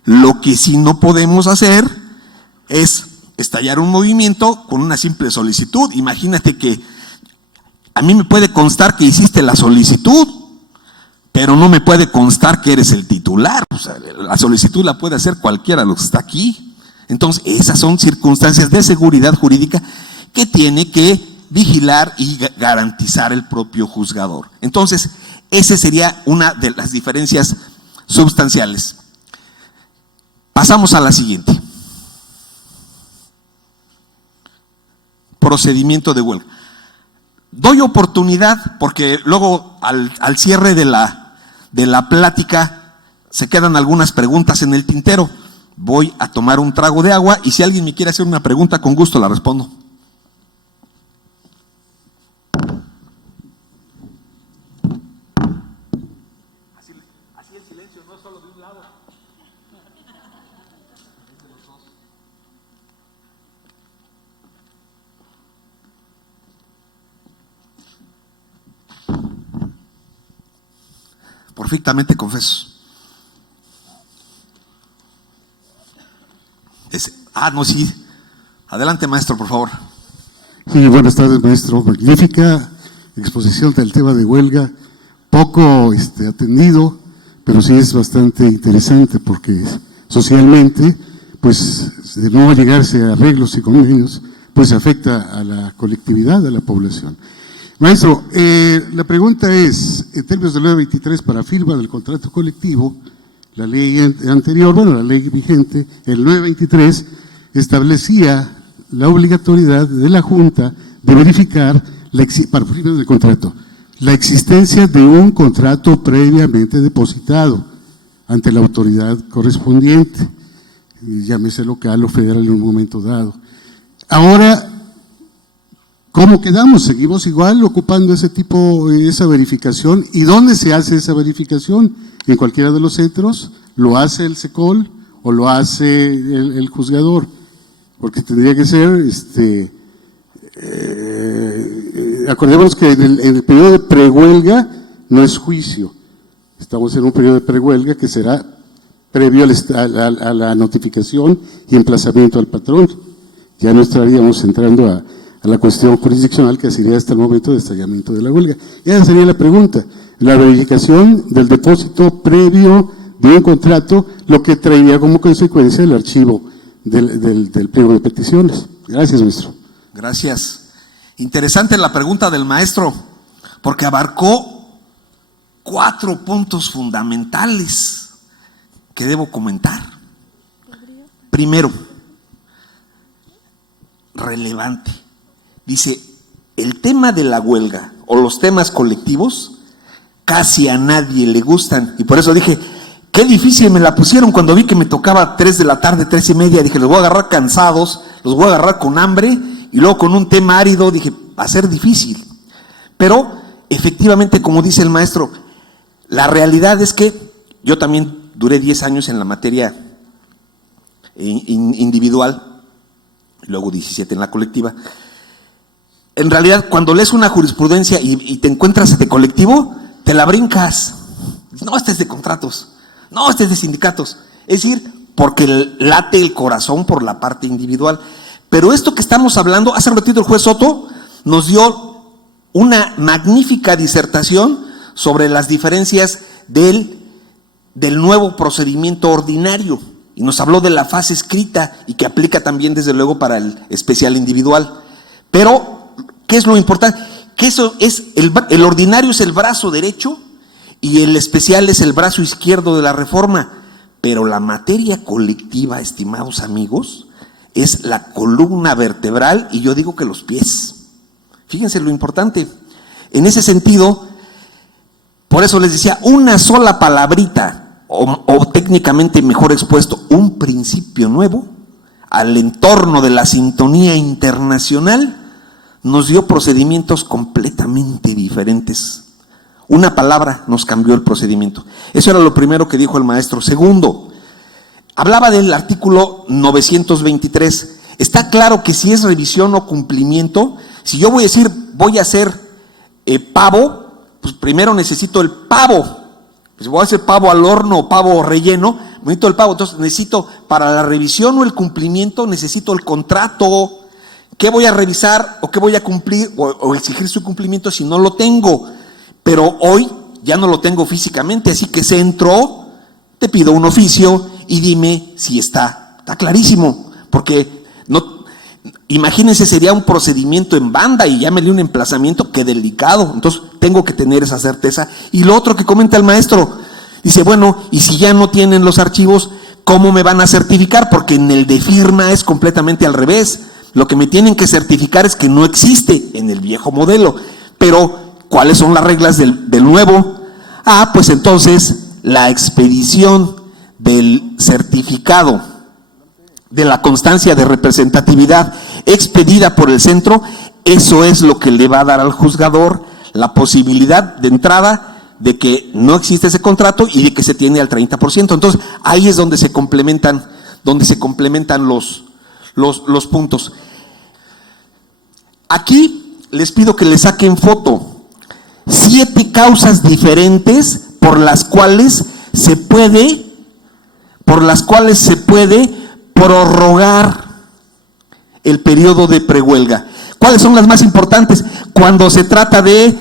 Lo que sí no podemos hacer es estallar un movimiento con una simple solicitud. Imagínate que a mí me puede constar que hiciste la solicitud, pero no me puede constar que eres el titular. O sea, la solicitud la puede hacer cualquiera de los que está aquí. Entonces, esas son circunstancias de seguridad jurídica que tiene que vigilar y garantizar el propio juzgador. Entonces, esa sería una de las diferencias sustanciales. Pasamos a la siguiente. Procedimiento de huelga. Doy oportunidad porque luego al cierre de la plática se quedan algunas preguntas en el tintero. Voy a tomar un trago de agua y si alguien me quiere hacer una pregunta, con gusto la respondo. Así el silencio, no solo de un lado. Perfectamente confeso. No, sí. Adelante, maestro, por favor. Sí, buenas tardes, maestro. Magnífica exposición del tema de huelga, poco atendido, pero sí es bastante interesante porque socialmente, pues, de no llegarse a arreglos y convenios, pues afecta a la colectividad, a la población. Maestro, la pregunta es, en términos de la ley 23 para firma del contrato colectivo, la ley anterior, la ley vigente, el 923, establecía la obligatoriedad de la Junta de verificar, para firma del contrato, la existencia de un contrato previamente depositado ante la autoridad correspondiente, llámese local o federal en un momento dado. Ahora, ¿cómo quedamos? ¿Seguimos igual ocupando esa verificación? ¿Y dónde se hace esa verificación? ¿En cualquiera de los centros? ¿Lo hace el SECOL o lo hace el juzgador? Porque tendría que ser, acordémonos que en el periodo de prehuelga no es juicio. Estamos en un periodo de prehuelga que será previo a la notificación y emplazamiento al patrón. Ya no estaríamos entrando a la cuestión jurisdiccional que sería hasta el momento de estallamiento de la huelga. Esa sería la pregunta. La verificación del depósito previo de un contrato, lo que traería como consecuencia el archivo del pliego de peticiones. Gracias, maestro. Gracias. Interesante la pregunta del maestro, porque abarcó 4 puntos fundamentales que debo comentar. Primero, relevante. Dice, el tema de la huelga o los temas colectivos casi a nadie le gustan. Y por eso dije, qué difícil me la pusieron cuando vi que me tocaba 3 de la tarde, 3:30. Dije, los voy a agarrar cansados, los voy a agarrar con hambre y luego con un tema árido. Dije, va a ser difícil. Pero efectivamente, como dice el maestro, la realidad es que yo también duré 10 años en la materia individual, luego 17 en la colectiva. En realidad, cuando lees una jurisprudencia y te encuentras de colectivo, te la brincas. No, este es de contratos. No, este es de sindicatos. Es decir, porque late el corazón por la parte individual. Pero esto que estamos hablando, hace un ratito el juez Soto nos dio una magnífica disertación sobre las diferencias del nuevo procedimiento ordinario. Y nos habló de la fase escrita y que aplica también, desde luego, para el especial individual. Pero ¿qué es lo importante? Que eso es, el ordinario es el brazo derecho y el especial es el brazo izquierdo de la reforma. Pero la materia colectiva, estimados amigos, es la columna vertebral y yo digo que los pies. Fíjense lo importante. En ese sentido, por eso les decía, una sola palabrita, o técnicamente mejor expuesto, un principio nuevo al entorno de la sintonía internacional, nos dio procedimientos completamente diferentes. Una palabra nos cambió el procedimiento. Eso era lo primero que dijo el maestro. Segundo, hablaba del artículo 923. Está claro que si es revisión o cumplimiento, si yo voy a decir voy a hacer pavo, pues primero necesito el pavo. Si voy a hacer pavo al horno o pavo relleno, necesito el pavo. Entonces necesito, para la revisión o el cumplimiento, necesito el contrato. ¿Qué voy a revisar o qué voy a cumplir o exigir su cumplimiento si no lo tengo? Pero hoy ya no lo tengo físicamente, así que centro, te pido un oficio y dime si está clarísimo, porque no, imagínense, sería un procedimiento en banda y ya me dio un emplazamiento, qué delicado. Entonces tengo que tener esa certeza. Y lo otro que comenta el maestro, dice, bueno, y si ya no tienen los archivos, ¿cómo me van a certificar? Porque en el de firma es completamente al revés. Lo que me tienen que certificar es que no existe en el viejo modelo. Pero, ¿cuáles son las reglas del nuevo? Pues entonces, la expedición del certificado de la constancia de representatividad expedida por el centro, eso es lo que le va a dar al juzgador la posibilidad de entrada de que no existe ese contrato y de que se tiene al 30%. Entonces, ahí es donde se complementan los puntos. Aquí les pido que le saquen foto. 7 causas diferentes por las cuales se puede prorrogar el periodo de prehuelga. ¿Cuáles son las más importantes? Cuando se trata de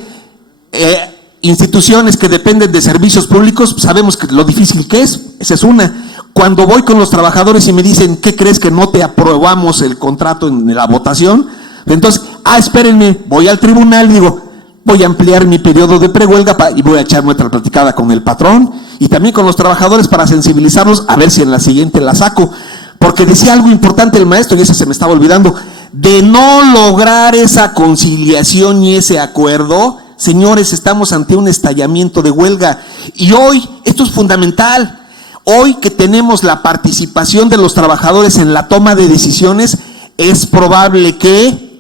instituciones que dependen de servicios públicos, sabemos que lo difícil que es, esa es una. Cuando voy con los trabajadores y me dicen, ¿qué crees que no te aprobamos el contrato en la votación? Entonces, espérenme, voy al tribunal y digo, voy a ampliar mi periodo de prehuelga y voy a echarme otra platicada con el patrón y también con los trabajadores para sensibilizarlos, a ver si en la siguiente la saco. Porque decía algo importante el maestro, y eso se me estaba olvidando, de no lograr esa conciliación y ese acuerdo, señores, estamos ante un estallamiento de huelga. Y hoy, esto es fundamental, hoy que tenemos la participación de los trabajadores en la toma de decisiones, es probable que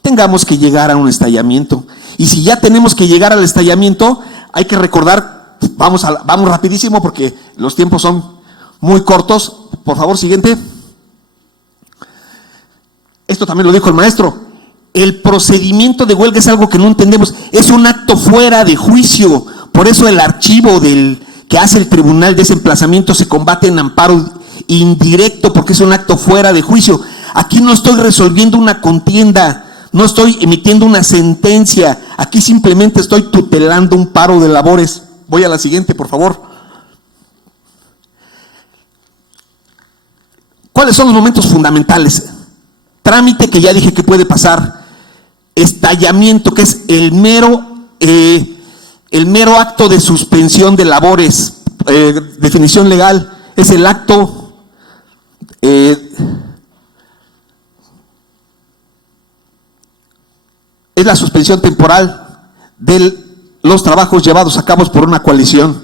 tengamos que llegar a un estallamiento. Y si ya tenemos que llegar al estallamiento, hay que recordar, vamos rapidísimo porque los tiempos son muy cortos. Por favor, siguiente. Esto también lo dijo el maestro. El procedimiento de huelga es algo que no entendemos. Es un acto fuera de juicio. Por eso el archivo que hace el tribunal de ese emplazamiento se combate en amparo indirecto, porque es un acto fuera de juicio. Aquí no estoy resolviendo una contienda, no estoy emitiendo una sentencia, aquí simplemente estoy tutelando un paro de labores. Voy a la siguiente, por favor. ¿Cuáles son los momentos fundamentales? Trámite, que ya dije que puede pasar. Estallamiento, que es el mero acto de suspensión de labores. Definición legal, es el acto es la suspensión temporal de los trabajos llevados a cabo por una coalición.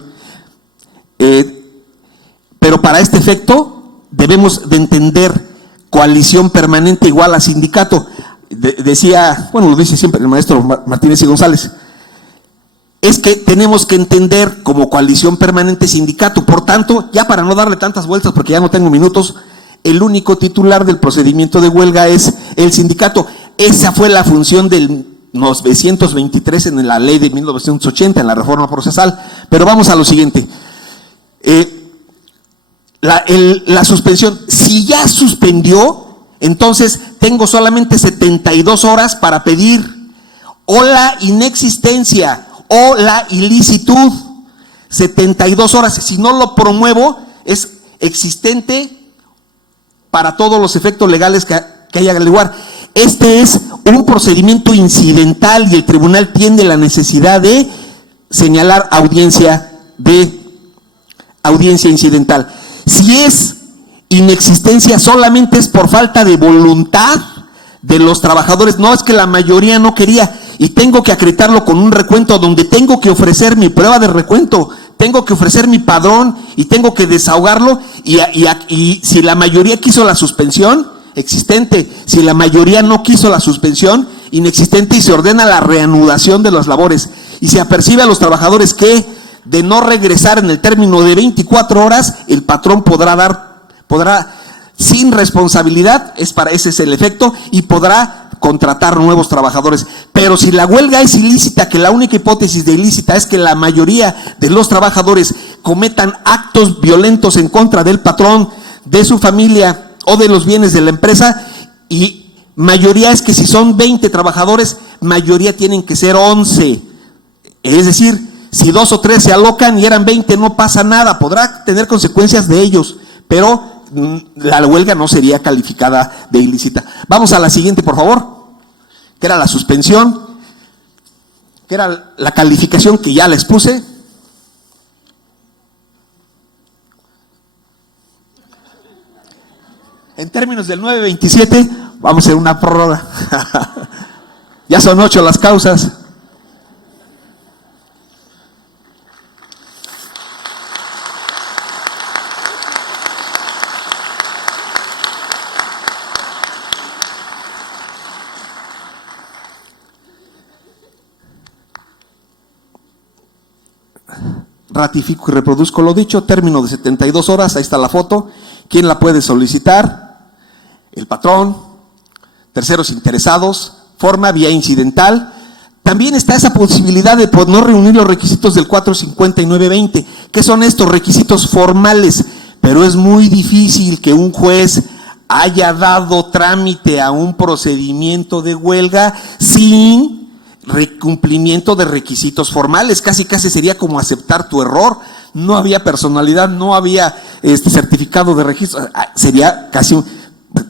Pero para este efecto debemos de entender coalición permanente igual a sindicato. Decía, lo dice siempre el maestro Martínez y González, es que tenemos que entender como coalición permanente sindicato. Por tanto, ya para no darle tantas vueltas porque ya no tengo minutos, el único titular del procedimiento de huelga es el sindicato. Esa fue la función del 923 en la ley de 1980, en la reforma procesal. Pero vamos a lo siguiente. La suspensión, si ya suspendió, entonces tengo solamente 72 horas para pedir o la inexistencia o la ilicitud. 72 horas, si no lo promuevo, es existente para todos los efectos legales que haya lugar. Este es un procedimiento incidental y el tribunal tiene la necesidad de señalar audiencia incidental. Si es inexistencia, solamente es por falta de voluntad de los trabajadores. No es que la mayoría no quería, y tengo que acreditarlo con un recuento donde tengo que ofrecer mi prueba de recuento, tengo que ofrecer mi padrón y tengo que desahogarlo. Y si la mayoría quiso la suspensión, existente. Si la mayoría no quiso la suspensión, inexistente, y se ordena la reanudación de las labores. Y se apercibe a los trabajadores que de no regresar en el término de 24 horas, el patrón podrá sin responsabilidad, ese es el efecto, y podrá contratar nuevos trabajadores. Pero si la huelga es ilícita, que la única hipótesis de ilícita es que la mayoría de los trabajadores cometan actos violentos en contra del patrón, de su familia o de los bienes de la empresa, y mayoría es que si son 20 trabajadores, mayoría tienen que ser 11. Es decir, si 2 o 3 se alocan y eran 20, no pasa nada, podrá tener consecuencias de ellos, pero la huelga no sería calificada de ilícita. Vamos a la siguiente, por favor, que era la suspensión, que era la calificación que ya les puse. en términos del 927, vamos a hacer una prórroga. Ya son 8 las causas. Ratifico y reproduzco lo dicho, término de 72 horas, ahí está la foto. ¿Quién la puede solicitar? El patrón, terceros interesados, forma vía incidental. También está esa posibilidad de no reunir los requisitos del 450 y 920. ¿Qué son estos requisitos formales? Pero es muy difícil que un juez haya dado trámite a un procedimiento de huelga sin cumplimiento de requisitos formales. Casi sería como aceptar tu error. No había personalidad, no había certificado de registro. Sería casi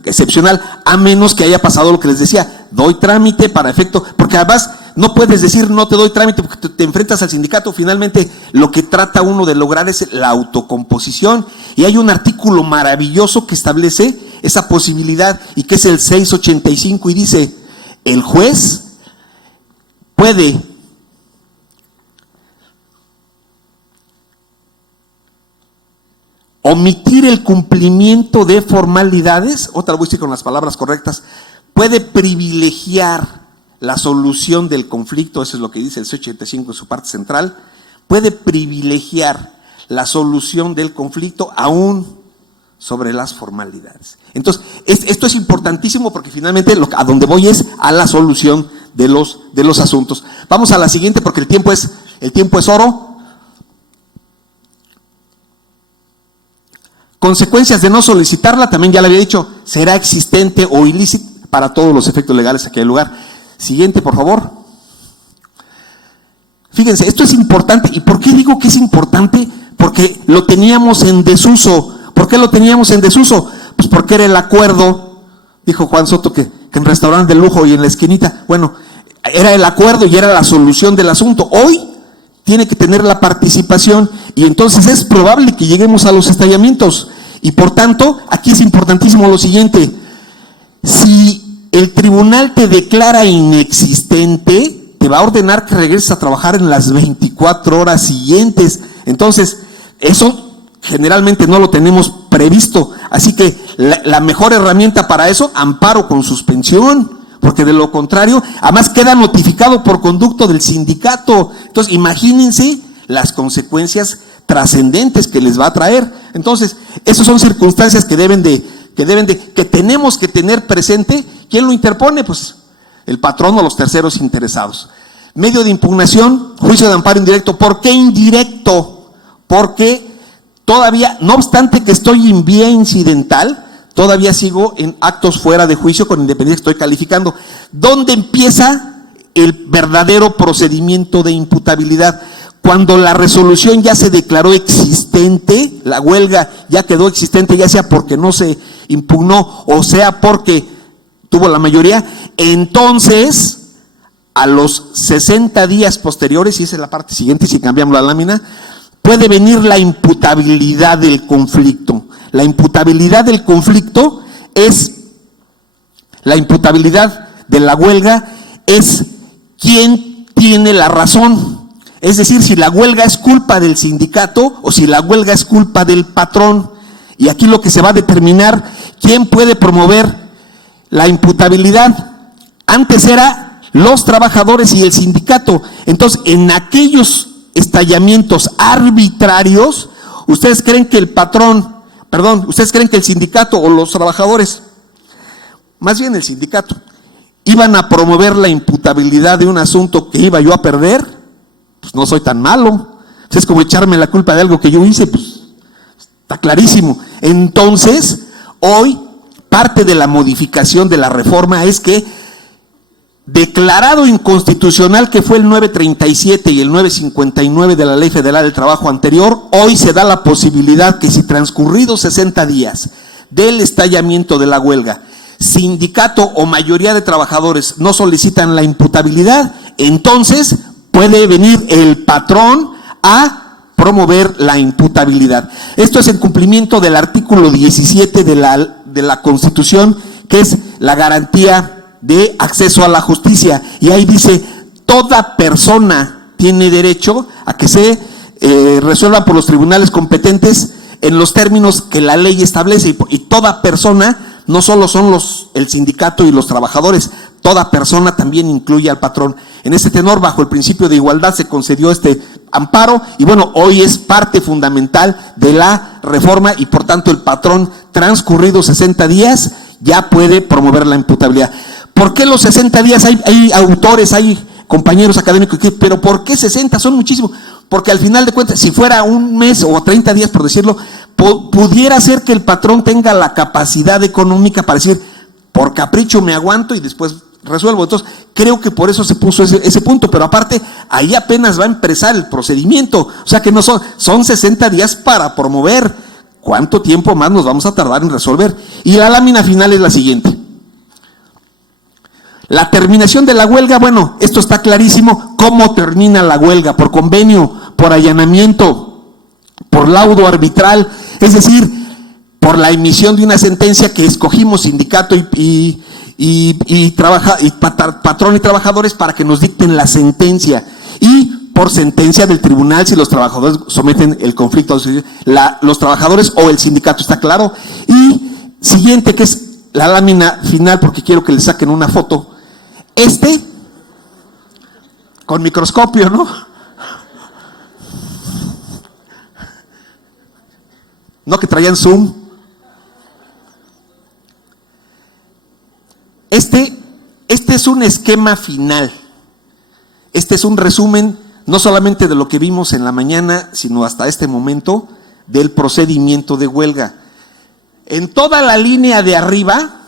excepcional, a menos que haya pasado lo que les decía, doy trámite para efecto, porque además no puedes decir no te doy trámite porque te enfrentas al sindicato. Finalmente lo que trata uno de lograr es la autocomposición, y hay un artículo maravilloso que establece esa posibilidad, y que es el 685, y dice: el juez puede omitir el cumplimiento de formalidades, otra vez con las palabras correctas, puede privilegiar la solución del conflicto, eso es lo que dice el 685 en su parte central, puede privilegiar la solución del conflicto aún sobre las formalidades. Entonces, esto es importantísimo, porque finalmente a donde voy es a la solución de los asuntos. Vamos a la siguiente, porque el tiempo es oro. Consecuencias de no solicitarla, también ya le había dicho, será existente o ilícita para todos los efectos legales a que hay lugar. Siguiente, por favor. Fíjense, esto es importante. ¿Y por qué digo que es importante? Porque lo teníamos en desuso. ¿Por qué lo teníamos en desuso? Pues porque era el acuerdo, dijo Juan Soto, que en restaurante de lujo y en la esquinita, bueno, era el acuerdo y era la solución del asunto. Hoy tiene que tener la participación, y entonces es probable que lleguemos a los estallamientos. Y por tanto, aquí es importantísimo lo siguiente: si el tribunal te declara inexistente, te va a ordenar que regreses a trabajar en las 24 horas siguientes. Entonces, eso generalmente no lo tenemos previsto. Así que la mejor herramienta para eso, amparo con suspensión, porque de lo contrario, además queda notificado por conducto del sindicato. Entonces, imagínense las consecuencias trascendentes que les va a traer. Entonces, esas son circunstancias que tenemos que tener presente. ¿Quién lo interpone? Pues el patrón o los terceros interesados. Medio de impugnación, juicio de amparo indirecto. ¿Por qué indirecto? Porque todavía, no obstante que estoy en vía incidental, todavía sigo en actos fuera de juicio con independencia que estoy calificando. ¿Dónde empieza el verdadero procedimiento de imputabilidad? Cuando la resolución ya se declaró existente, la huelga ya quedó existente, ya sea porque no se impugnó o sea porque tuvo la mayoría. Entonces, a los 60 días posteriores, y esa es la parte siguiente, si cambiamos la lámina, puede venir la imputabilidad del conflicto. La imputabilidad del conflicto es, la imputabilidad de la huelga es quién tiene la razón. Es decir, si la huelga es culpa del sindicato o si la huelga es culpa del patrón. Y aquí lo que se va a determinar, quién puede promover la imputabilidad. Antes era los trabajadores y el sindicato. Entonces, en aquellos estallamientos arbitrarios, ¿ustedes creen que ustedes creen que el sindicato o los trabajadores, más bien el sindicato, iban a promover la imputabilidad de un asunto que iba yo a perder? Pues no soy tan malo. Es como echarme la culpa de algo que yo hice, pues está clarísimo. Entonces, hoy, parte de la modificación de la reforma es que, declarado inconstitucional que fue el 937 y el 959 de la Ley Federal del Trabajo anterior, hoy se da la posibilidad que, si transcurridos 60 días del estallamiento de la huelga, sindicato o mayoría de trabajadores no solicitan la imputabilidad, entonces puede venir el patrón a promover la imputabilidad. Esto es en cumplimiento del artículo 17 de la Constitución, que es la garantía de acceso a la justicia. Y ahí dice, toda persona tiene derecho a que se resuelva por los tribunales competentes en los términos que la ley establece. Y toda persona no solo son el sindicato y los trabajadores, toda persona también incluye al patrón. En este tenor, bajo el principio de igualdad, se concedió este amparo y bueno, hoy es parte fundamental de la reforma y por tanto el patrón, transcurridos 60 días, ya puede promover la imputabilidad. ¿Por qué los 60 días? Hay autores, hay compañeros académicos que, pero ¿por qué 60? Son muchísimos. Porque al final de cuentas, si fuera un mes o 30 días, por decirlo, pudiera ser que el patrón tenga la capacidad económica para decir, por capricho me aguanto y después resuelvo. Entonces, creo que por eso se puso ese punto, pero aparte, ahí apenas va a empezar el procedimiento. O sea que no son 60 días para promover. ¿Cuánto tiempo más nos vamos a tardar en resolver? Y la lámina final es la siguiente. La terminación de la huelga, bueno, esto está clarísimo. ¿Cómo termina la huelga? Por convenio, por allanamiento, por laudo arbitral, es decir, por la emisión de una sentencia que escogimos sindicato patrón y trabajadores para que nos dicten la sentencia, y por sentencia del tribunal si los trabajadores someten el conflicto, los trabajadores o el sindicato, ¿está claro? Y siguiente, que es la lámina final, porque quiero que le saquen una foto. Con microscopio, ¿no? No que traían zoom. Este es un esquema final. Este es un resumen no solamente de lo que vimos en la mañana, sino hasta este momento del procedimiento de huelga. En toda la línea de arriba,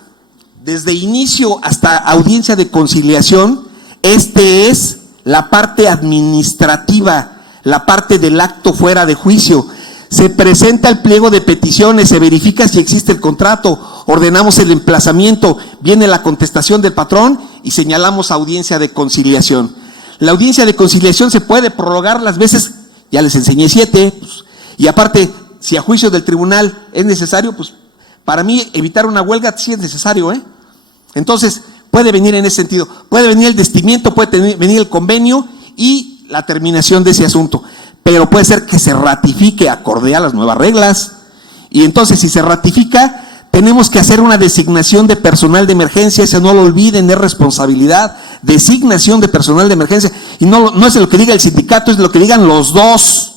desde inicio hasta audiencia de conciliación, es la parte administrativa, la parte del acto fuera de juicio. Se presenta el pliego de peticiones, se verifica si existe el contrato, ordenamos el emplazamiento, viene la contestación del patrón y señalamos audiencia de conciliación. La audiencia de conciliación se puede prorrogar las veces, ya les enseñé 7, pues, y aparte, si a juicio del tribunal es necesario, pues para mí evitar una huelga sí es necesario, Entonces, puede venir en ese sentido, puede venir el desistimiento, puede venir el convenio y la terminación de ese asunto. Pero puede ser que se ratifique acorde a las nuevas reglas. Y entonces, si se ratifica, tenemos que hacer una designación de personal de emergencia. Eso no lo olviden, es responsabilidad. Designación de personal de emergencia. Y no es lo que diga el sindicato, es lo que digan los dos.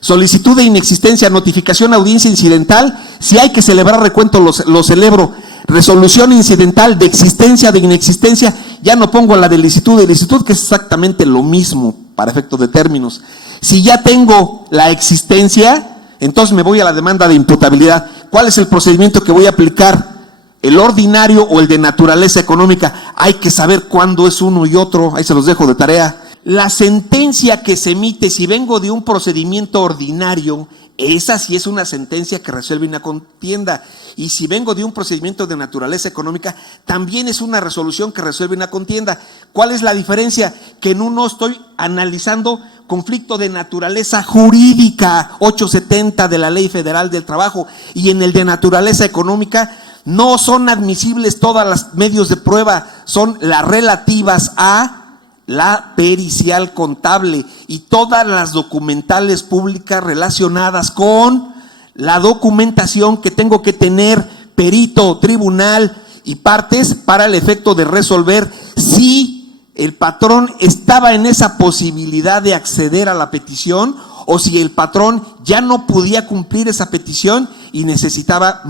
Solicitud de inexistencia, notificación, audiencia incidental. Si hay que celebrar recuento, lo celebro. Resolución incidental de existencia, de inexistencia. Ya no pongo la de licitud, que es exactamente lo mismo para efectos de términos. Si ya tengo la existencia, entonces me voy a la demanda de imputabilidad. ¿Cuál es el procedimiento que voy a aplicar? ¿El ordinario o el de naturaleza económica? Hay que saber cuándo es uno y otro, ahí se los dejo de tarea. La sentencia que se emite, si vengo de un procedimiento ordinario, esa sí es una sentencia que resuelve una contienda. Y si vengo de un procedimiento de naturaleza económica, también es una resolución que resuelve una contienda. ¿Cuál es la diferencia? Que en uno estoy analizando conflicto de naturaleza jurídica, 870 de la Ley Federal del Trabajo, y en el de naturaleza económica no son admisibles todas las medios de prueba, son las relativas a la pericial contable y todas las documentales públicas relacionadas con la documentación que tengo que tener perito, tribunal y partes para el efecto de resolver si el patrón estaba en esa posibilidad de acceder a la petición o si el patrón ya no podía cumplir esa petición y necesitaba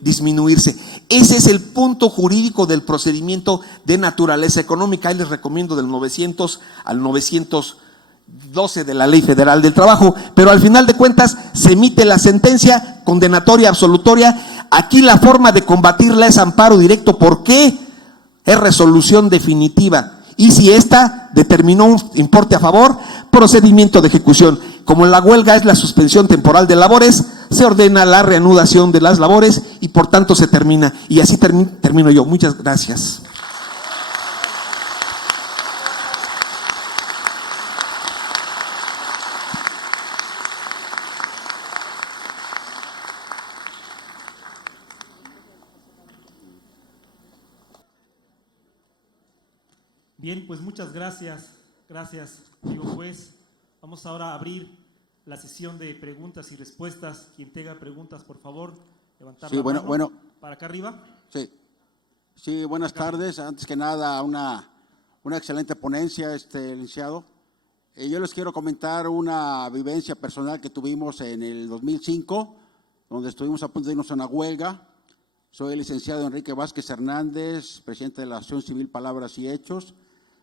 disminuirse. Ese es el punto jurídico del procedimiento de naturaleza económica. Ahí les recomiendo del 900 al 912 de la Ley Federal del Trabajo, pero al final de cuentas se emite la sentencia condenatoria absolutoria. Aquí la forma de combatirla es amparo directo. ¿Por qué? Es resolución definitiva. Y si ésta determinó un importe a favor, procedimiento de ejecución. Como la huelga es la suspensión temporal de labores, se ordena la reanudación de las labores y por tanto se termina. Y así termino yo. Muchas gracias. Bien, pues muchas gracias, amigo juez. Vamos ahora a abrir la sesión de preguntas y respuestas. Quien tenga preguntas, por favor, levantar la mano. Bueno. Para acá arriba. Sí, buenas tardes. Antes que nada, una excelente ponencia, licenciado. Yo les quiero comentar una vivencia personal que tuvimos en el 2005, donde estuvimos a punto de irnos a una huelga. Soy el licenciado Enrique Vázquez Hernández, presidente de la Asociación Civil Palabras y Hechos,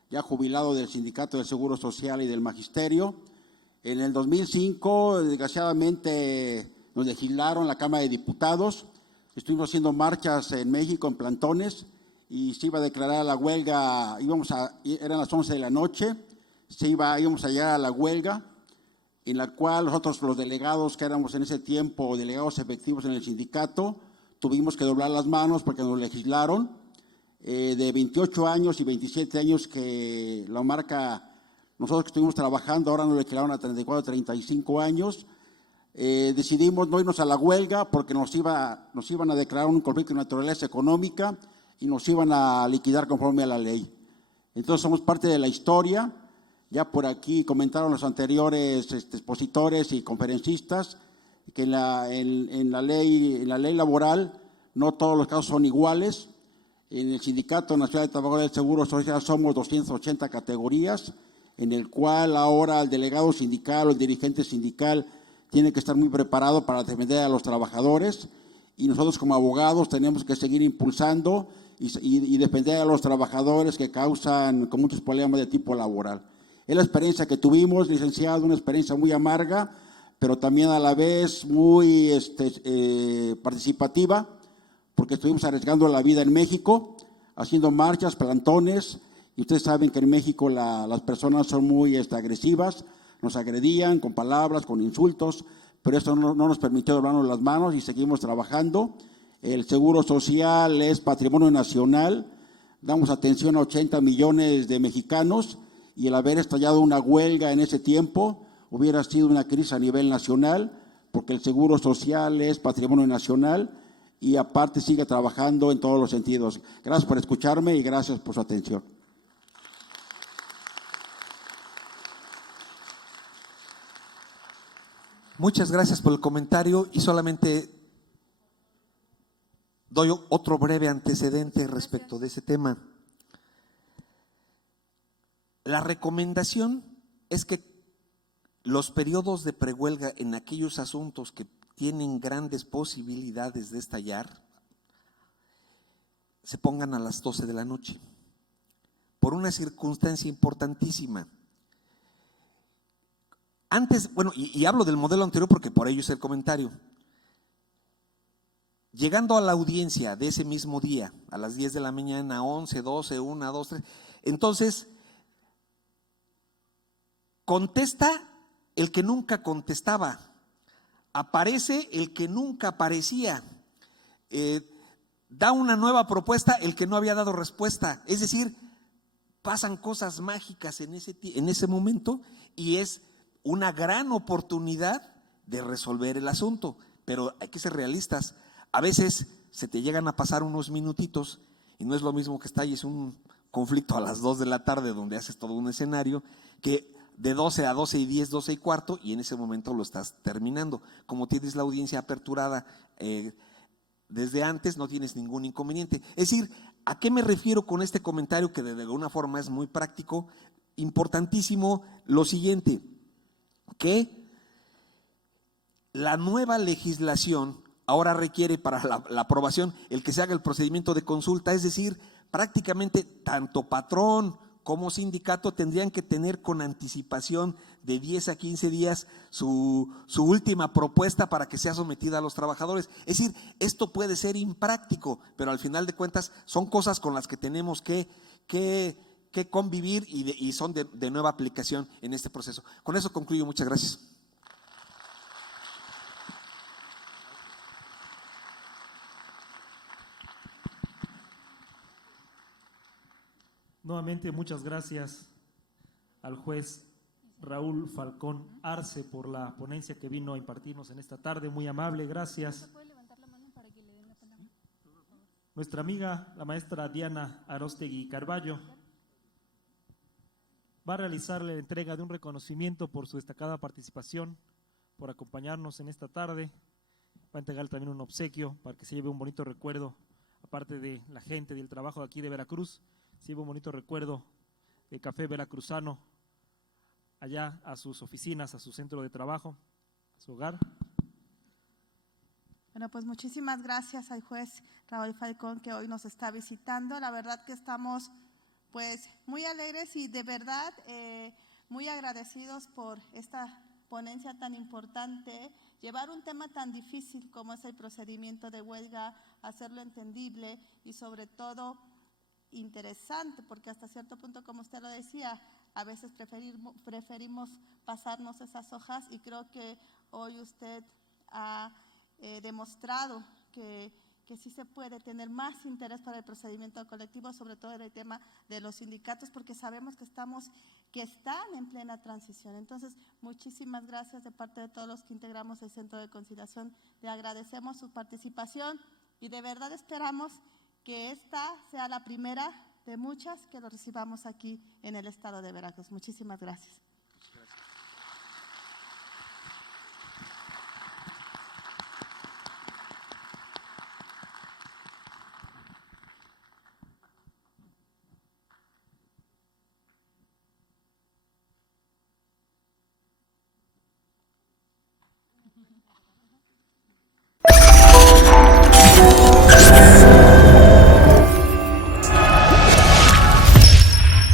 ya jubilado del Sindicato del Seguro Social y del Magisterio. En el 2005, desgraciadamente, nos legislaron la Cámara de Diputados. Estuvimos haciendo marchas en México, en plantones, y se iba a declarar la huelga. Eran las 11 de la noche, íbamos a llegar a la huelga, en la cual nosotros, los delegados que éramos en ese tiempo, delegados efectivos en el sindicato, tuvimos que doblar las manos porque nos legislaron. De 28 años y 27 años que la marca, nosotros que estuvimos trabajando, ahora nos legislaron a 34, 35 años. Decidimos no irnos a la huelga porque nos iban a declarar un conflicto de naturaleza económica y nos iban a liquidar conforme a la ley. Entonces somos parte de la historia. Ya por aquí comentaron los anteriores expositores y conferencistas que en la ley laboral no todos los casos son iguales. En el Sindicato Nacional de Trabajadores del Seguro Social somos 280 categorías, en el cual ahora el delegado sindical o el dirigente sindical tiene que estar muy preparado para defender a los trabajadores, y nosotros como abogados tenemos que seguir impulsando y defender a los trabajadores que causan con muchos problemas de tipo laboral. Es la experiencia que tuvimos, licenciado, una experiencia muy amarga, pero también a la vez muy participativa, porque estuvimos arriesgando la vida en México, haciendo marchas, plantones, y ustedes saben que en México las personas son muy agresivas, nos agredían con palabras, con insultos, pero eso no nos permitió doblarnos las manos y seguimos trabajando. El Seguro Social es patrimonio nacional, damos atención a 80 millones de mexicanos, y el haber estallado una huelga en ese tiempo hubiera sido una crisis a nivel nacional, porque el Seguro Social es patrimonio nacional y aparte sigue trabajando en todos los sentidos. Gracias por escucharme y gracias por su atención. Muchas gracias por el comentario y solamente doy otro breve antecedente respecto de ese tema. La recomendación es que los periodos de prehuelga en aquellos asuntos que tienen grandes posibilidades de estallar se pongan a las 12 de la noche, por una circunstancia importantísima. Antes, bueno, y hablo del modelo anterior porque por ello es el comentario. Llegando a la audiencia de ese mismo día, a las 10 de la mañana, 11, 12, 1, 2, 3, entonces contesta el que nunca contestaba, aparece el que nunca aparecía, da una nueva propuesta el que no había dado respuesta. Es decir, pasan cosas mágicas en ese momento y es una gran oportunidad de resolver el asunto, pero hay que ser realistas. A veces se te llegan a pasar unos minutitos y no es lo mismo que estalles un conflicto a las 2 de la tarde donde haces todo un escenario que de 12 a 12 y 10, 12 y cuarto, y en ese momento lo estás terminando. Como tienes la audiencia aperturada desde antes, no tienes ningún inconveniente. Es decir, ¿a qué me refiero con este comentario que de alguna forma es muy práctico? Importantísimo lo siguiente, que la nueva legislación ahora requiere para la aprobación el que se haga el procedimiento de consulta, es decir, prácticamente tanto patrón como sindicato tendrían que tener con anticipación de 10 a 15 días su última propuesta para que sea sometida a los trabajadores. Es decir, esto puede ser impráctico, pero al final de cuentas son cosas con las que tenemos que convivir y son de nueva aplicación en este proceso. Con eso concluyo, muchas gracias. Nuevamente, muchas gracias al juez Raúl Falcón Arce por la ponencia que vino a impartirnos en esta tarde. Muy amable, gracias. Nuestra amiga, la maestra Diana Aróstegui Carballo. va a realizarle la entrega de un reconocimiento por su destacada participación, por acompañarnos en esta tarde. Va a entregarle también un obsequio para que se lleve un bonito recuerdo, aparte de la gente del trabajo de aquí de Veracruz, se lleve un bonito recuerdo de Café Veracruzano allá a sus oficinas, a su centro de trabajo, a su hogar. Bueno, pues muchísimas gracias al juez Raúl Falcón que hoy nos está visitando. La verdad que estamos pues muy alegres y de verdad muy agradecidos por esta ponencia tan importante, llevar un tema tan difícil como es el procedimiento de huelga, hacerlo entendible y sobre todo interesante, porque hasta cierto punto, como usted lo decía, a veces preferimos pasarnos esas hojas y creo que hoy usted ha demostrado que sí se puede tener más interés para el procedimiento colectivo, sobre todo en el tema de los sindicatos, porque sabemos que están en plena transición. Entonces, muchísimas gracias de parte de todos los que integramos el Centro de Conciliación. Le agradecemos su participación y de verdad esperamos que esta sea la primera de muchas que lo recibamos aquí en el estado de Veracruz. Muchísimas gracias. Gracias.